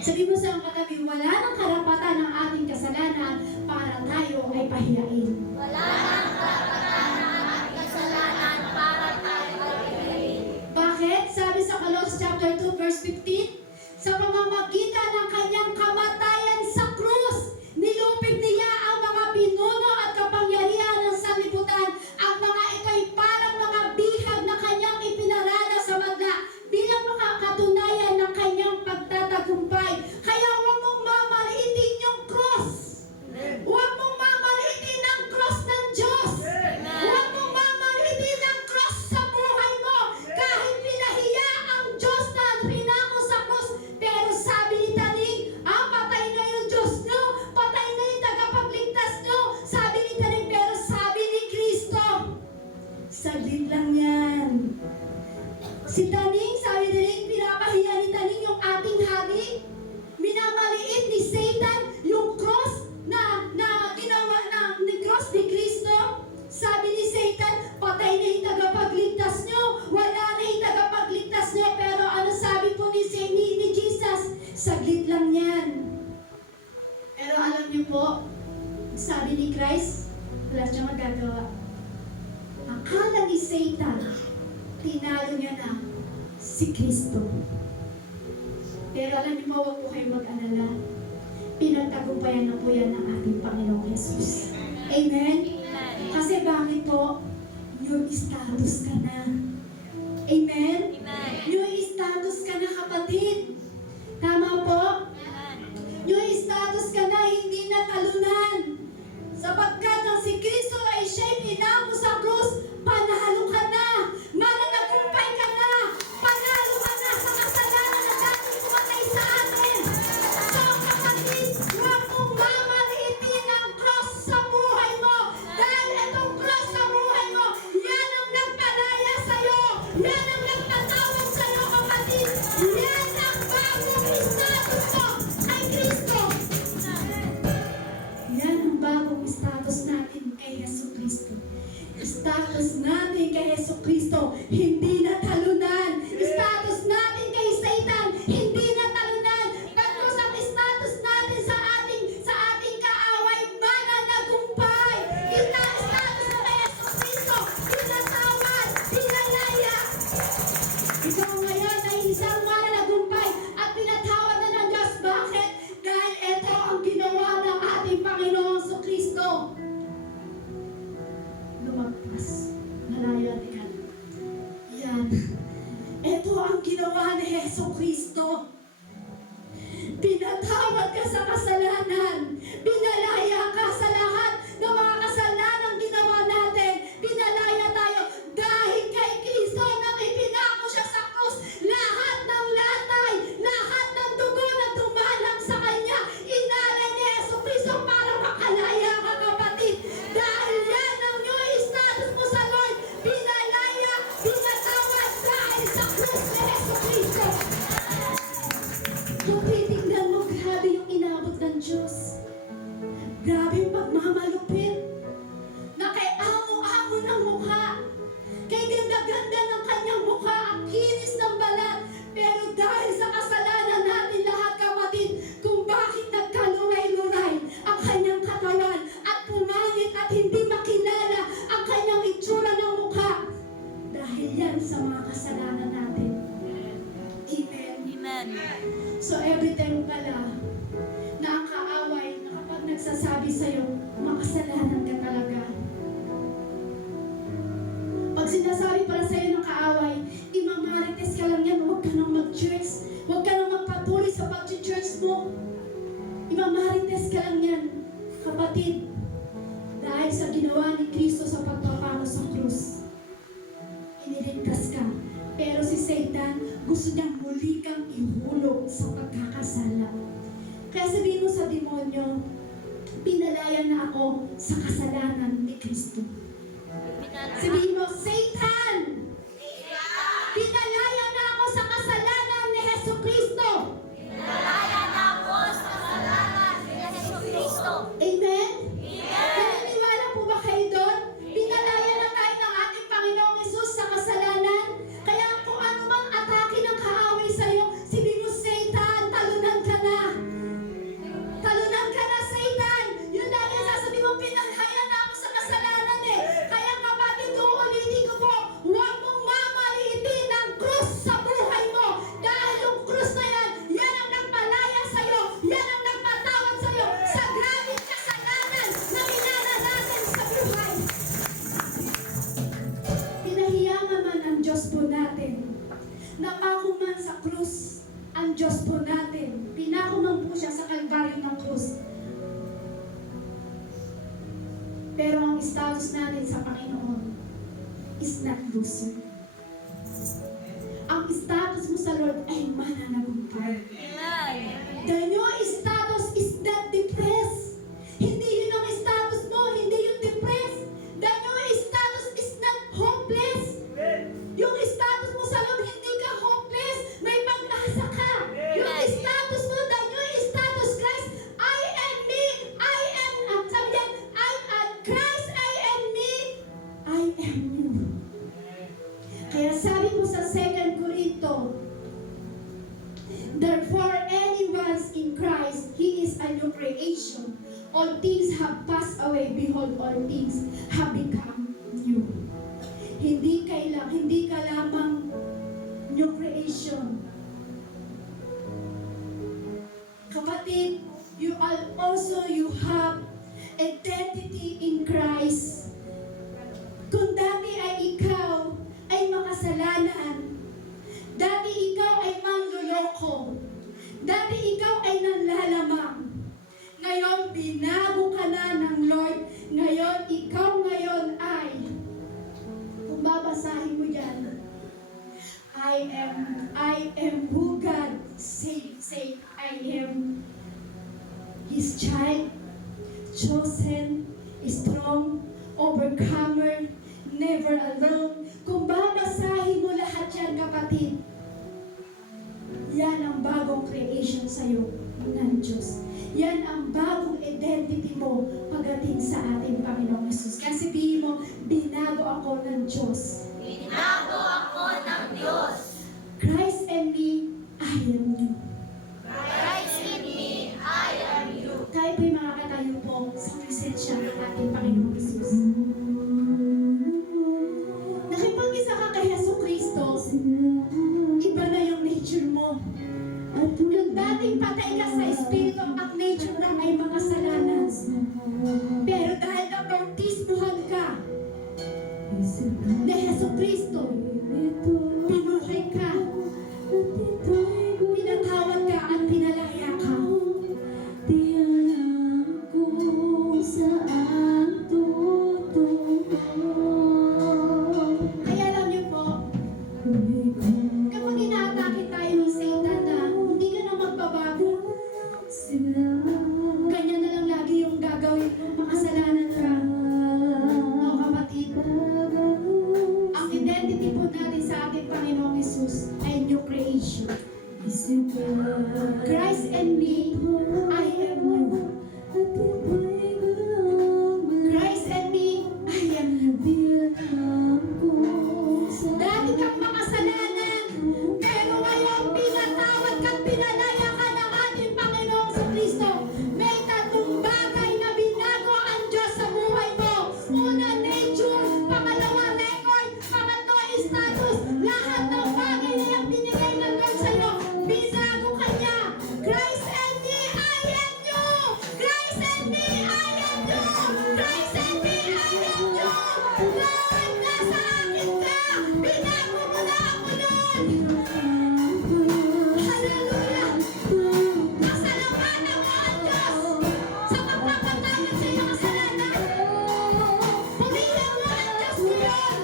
Sabi mo sa katabi, wala nang karapatan ang ating kasalanan para tayo ay pahiyain. Wala nang karapatan ang ating kasalanan para tayo ay pahiyain. Bakit? Sabi sa Colossians chapter 2, verse 15, sa pamamagitan ng kanyang kamatayan sa krus, nilupig niya ang mga pinuno at kapangyarihan ng sanlibutan. Ang mga ito ay parang mga bihag na kanyang ipinarada sa madla bilang makakatunayan ng kanyang pagtatagumpay. Kaya huwag mong mamaliitin yung cross. Huwag mong mamaliitin ang cross ng Diyos. Huwag mong mamaliitin ang cross sa buhay mo. Kahit pinahiya ang Diyos na pinako sa cross, pero sabi ni Taning, patay na yung Diyos nyo, patay na yung tagapagligtas nyo. Sabi ni Taning, pero sabi ni Kristo, saglit lang yan. Si Taning, sabi ni Taning, pinapahiya ni Taning yung ating hari. Minamaliit ni Satan yung cross na ginawa ni cross ni Kristo. Sabi ni Satan, patay na yung tagapagligtas nyo, wala na yung tagapagligtas nyo. Pero ano sabi po ni Jesus? Saglit lang yan. Satan, tinalo niya na si Kristo. Pero alam niyo, huwag po kayong mag-alala. Pinagtagumpayan na po yan ng ating Panginoong Jesus. Amen? Kasi bakit po? New status ka na. Amen? New status ka na, kapatid. Tama po? New status ka na, hindi na talunan. Sapagkat ang si Kristo ay siya'y pinako sa krus, panalo ka na. Mananagumpay ka na. Panalo ka na sa kasalanan na dating pumatay sa atin. So kapatid, huwag mong mamaliitin ang cross sa buhay mo. Dahil itong cross sa buhay mo, yan ang nagpalaya sa'yo. Yan ang nagpatawag sa'yo, kapatid. Yan ang bagong status mo kay Kristo. Yan ang bagong status natin kay Yesu Kristo. Status natin kay Yesu Kristo, hindi na talunan. Status natin kay Satan, hindi na talunan. Pagkos ang status natin sa ating kaaway, mananagumpay. Status na kay Yesu Kristo, pinatawad, pinalaya. Ikaw ngayon ay isang mananagumpay at pinatawad na ng Diyos. Bakit? Dahil ito ang ginawa ng ating Panginoong Yesu Kristo. Lumagpas. Malayo at ikan. Yan. Ito ang ginawa ni Yesu Kristo. Pinatawad ka sa kasalanan. Pinalaya ka sa lahat ng mga kasalanan ginawa natin. Pinalaya tayo dahil kay Kristo nang ipinako siya sa krus. Lahat ng latay, lahat ng dugo na tumalang sa Kanya, inalay ni Yesu Kristo para makalaya ka, kapatid. Dahil yan ang new status mo sa Lord. Pinalaya, pinatawad dahil sa krus ni Yesu Kristo. Kung titignan mo, grabe yung inabot ng Diyos. Grabe yung pagmamalupit. Na kay amo-amo ng mukha. Kay ganda-ganda ng kanyang mukha. Ang kinis ng balat. Pero dahil sa kasalanan natin lahat, kapatid, kung bakit nagkaluray-luray ang kanyang katawan at pumangit at hindi makilala ang kanyang itsura ng mukha. Dahil yan sa mga kasalanan natin. Amen. So every time pala na ang kaaway na kapag nagsasabi sa'yo, makasalanan ka talaga. Pag sinasabi para sa'yo ng kaaway, imamarites ka lang yan, huwag ka nang mag-church. Huwag ka nang magpatuloy sa pag-church mo. Imamarites ka lang yan, kapatid. Dahil sa ginawa ni Kristo sa pagpapako sa krus, iniligtas ka. Pero si Satan, gusto niyang muli kang ihulog sa pagkakasala. Kaya sabihin mo sa demonyo, pinalaya na ako sa kasalanan ni Kristo. Sabihin mo, Satan! Pinalaya na ako sa kasalanan ni Yesu Kristo. Pinalaya na ako sa kasalanan ni Yesu Kristo. Amen? Naniniwala po ba kayo doon? Pinalaya na tayo ng ating Panginoong Yesus sa kasalanan. Kaya kung ano mang atake ng kaaway sa'yo, sabihin mo, Satan, talunan ka na. Talunan ka na, Satan. Yun lang yung sasabihin mo, pinalaya na ako sa kasalanan eh. Kaya kapatid, uulitin ko po, huwag mong mamaliitin ang krus sa buhay mo. Dahil yung krus na yan, yan ang nagpalaya sa'yo. Yan ang nagpatawad sa'yo sa grabing kasalanan na minana natin sa buhay. Pinahiyaman man ang Diyos po natin. Napako man sa krus ang Diyos po natin. Pinako man po siya sa kalbaryo ng krus. Pero ang status natin sa Panginoon is not loser. Ang status mo sa Lord ay mananagumpay. The new status is not depressed. Hindi yun ang status mo, hindi yun depressed. The new status is not hopeless. Yung status mo sa Lord, hindi ka hopeless. May pag-asa ka. Yung status mo, the new status, Christ, I am me, I am, sabi yan, Christ, I am me, I am you. Kaya sabi mo sa 2 Corinto, therefore, anyone's in Christ, he is a new creation. All things have passed away. Behold, all things have become new. Hindi hindi ka lamang new creation. Kapatid, you have identity in Christ. Kung dati ay ikaw ay makasalanan, dati ikaw ay manloloko, dati ikaw ay nanlalamang, ngayon binago ka na ng Lord, ngayon ikaw ngayon ay, kung babasahin mo yan, I am who God say I am His child, chosen, strong, overcomer, never alone. Kung babasahin mo lahat yan, kapatid, yan ang bagong creation sa'yo ng Diyos. Yan ang bagong identity mo pagdating sa ating Panginoong Yesus. Kasi sabihin mo, binago ako ng Diyos. Binago ako ng Diyos. Christ and me, I am you. Christ in me, I am you. Tayo po'y makakatayo po sa presensya ng ating Panginoong Yesus. Nakipag-isa ka kay Yesu Kristo, iba na yung nature mo. Yung dating patay ka sa espiritu at nature na ay makasalanan. Pero dahil nabautismuhan ka ni Yesu Kristo, pinuhay ka, pinatawad ka at pinalaya ka. Kaya alam niyo po, kapag inaatake tayo ni Satan na hindi ka na magbabago, ganyan na lang lagi yung gagawin mo, makasalanan ka. No, kapatid, ang identity po natin sa ating Panginoong Yesus ay new creation. Christ and me, I am you. Christ and me, I am you. Dati kang makasalanan, pero ngayon pinatawad ka at pinalaya ka ng ating Panginoong Kristo. May tatlong bagay na binago ang Diyos sa buhay mo. Una, nature. Pangalawa, record. Pangatlo, status. Lahat ng bagay na yung binigay ng Lord sa'yo, binago ka niya. Christ and me, I am you. Christ and me, I am you. Christ and me, I am you. Lord, nasa akin ka. Binago mo na ako nun. Hallelujah. Pasalamatan mo ang Diyos sa pagpapatawad sa iyong kasalanan. Pumili mo ang Diyos ngayon.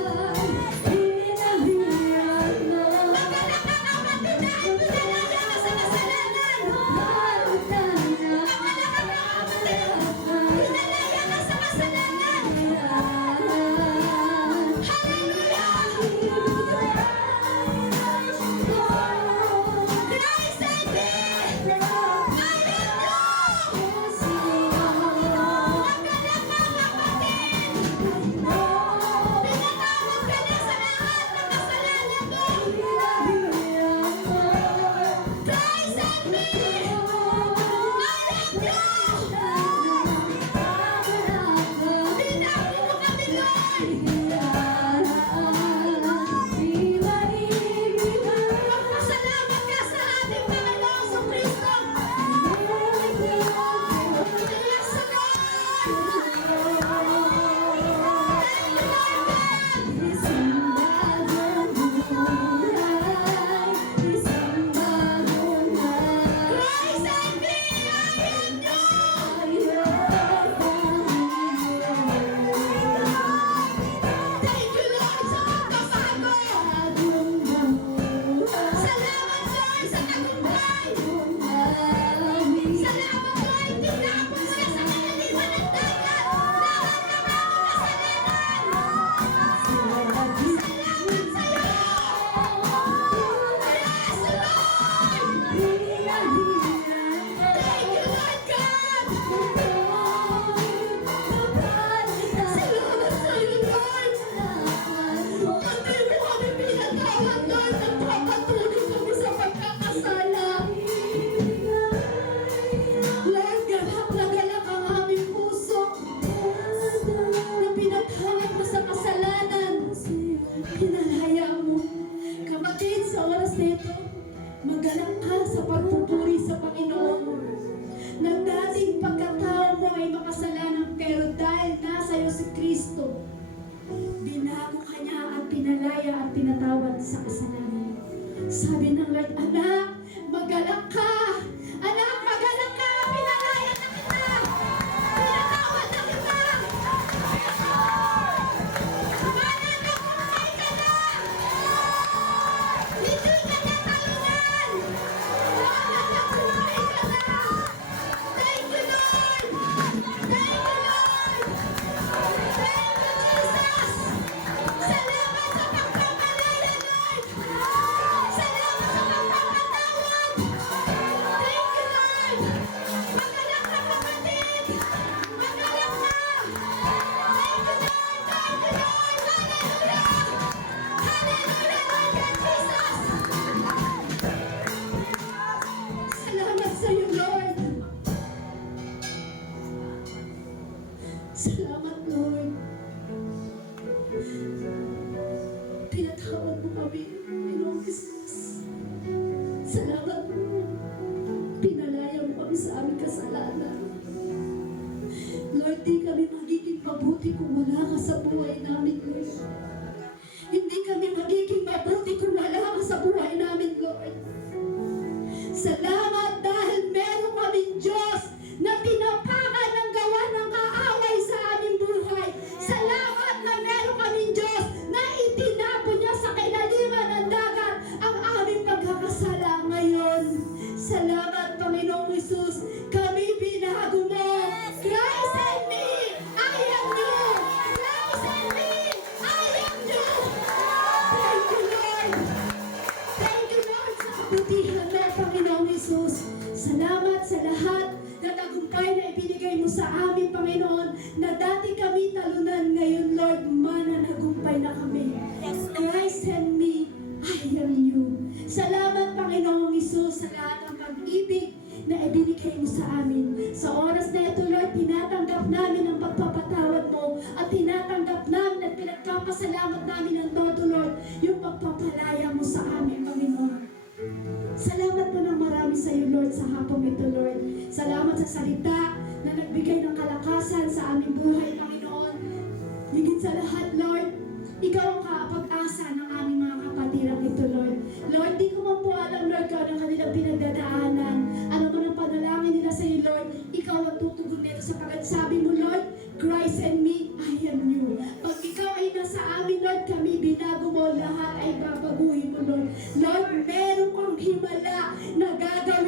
at pinatawad sa kasalanan. Sabi ng Lord, anak, magalak ka! Anak, magalak ka! Pinalaya na kita! Pinatawad na kita! Mananagumpay ka na! Hindi ka na talunan! Mananagumpay ka na! Thank you, Lord! Thank you, Lord! Thank you, Jesus! Salamat sa pagpapalaya, Lord! Salamat sa pagpapatawad! Thank you, Lord! Magalak na kapatid! Magalak na! Thank you, Lord! Thank you, Lord! Hallelujah! Hallelujah, Lord God Jesus! Salamat sa iyo, Lord! Salamat, Lord! Pinatawad mo kami, Panginoong Jesus. Salamat, Lord. Pinalaya mo kami sa aming kasalanan. Lord, di kami magiging mabuti kung wala ka sa buhay namin, Lord. Hindi kami magiging mabuti kung wala ka sa buhay namin, Lord. Salamat dahil meron kaming Diyos na tinapakan ng gawa ng kaaway sa aming buhay. Salamat na meron kaming Diyos na itinapon niya sa kailaliman ng dagat ang aming pagkakasala ngayon. Salamat, Panginoong Jesus. Kami binago mo. Christ in me, I am new. Christ in me, I am new. Thank you, Lord. Thank you, Lord, sa kabutihan mo, Panginoong Jesus. Salamat sa lahat na tagumpay na ibinigay mo sa amin, Panginoon, na dati kami talunan, ngayon, Lord, mananagumpay na kami. Christ and me, I am you. Salamat, Panginoong Jesus, sa lahat ng pag-ibig na ibinigay mo sa amin. Sa oras na ito, Lord, tinatanggap namin ang pagpapatawad mo at tinatanggap namin at pinagpapasalamat namin ng todo, Lord, yung pagpapalaya mo sa amin, Panginoon. Salamat po ng marami sa iyo, Lord, sa hapong ito, Lord. Salamat sa salita na nagbigay ng kalakasan sa aming buhay, Panginoon. Higit sa lahat, Lord, ikaw ang kapag-asa ng aming mga kapatirang ito, Lord. Lord, di ko man po alam, Lord, kung ano kanilang pinagdadaanan. Ano man ang panalangin nila sa iyo, Lord, ikaw ang tutugon nito sapagkat sabi mo, Lord, Christ and me, I am you. Pag ikaw ay nasa amin, Lord, kami binago mo, lahat ay babaguhin mo, Lord. Lord, meron kang himala na gagawin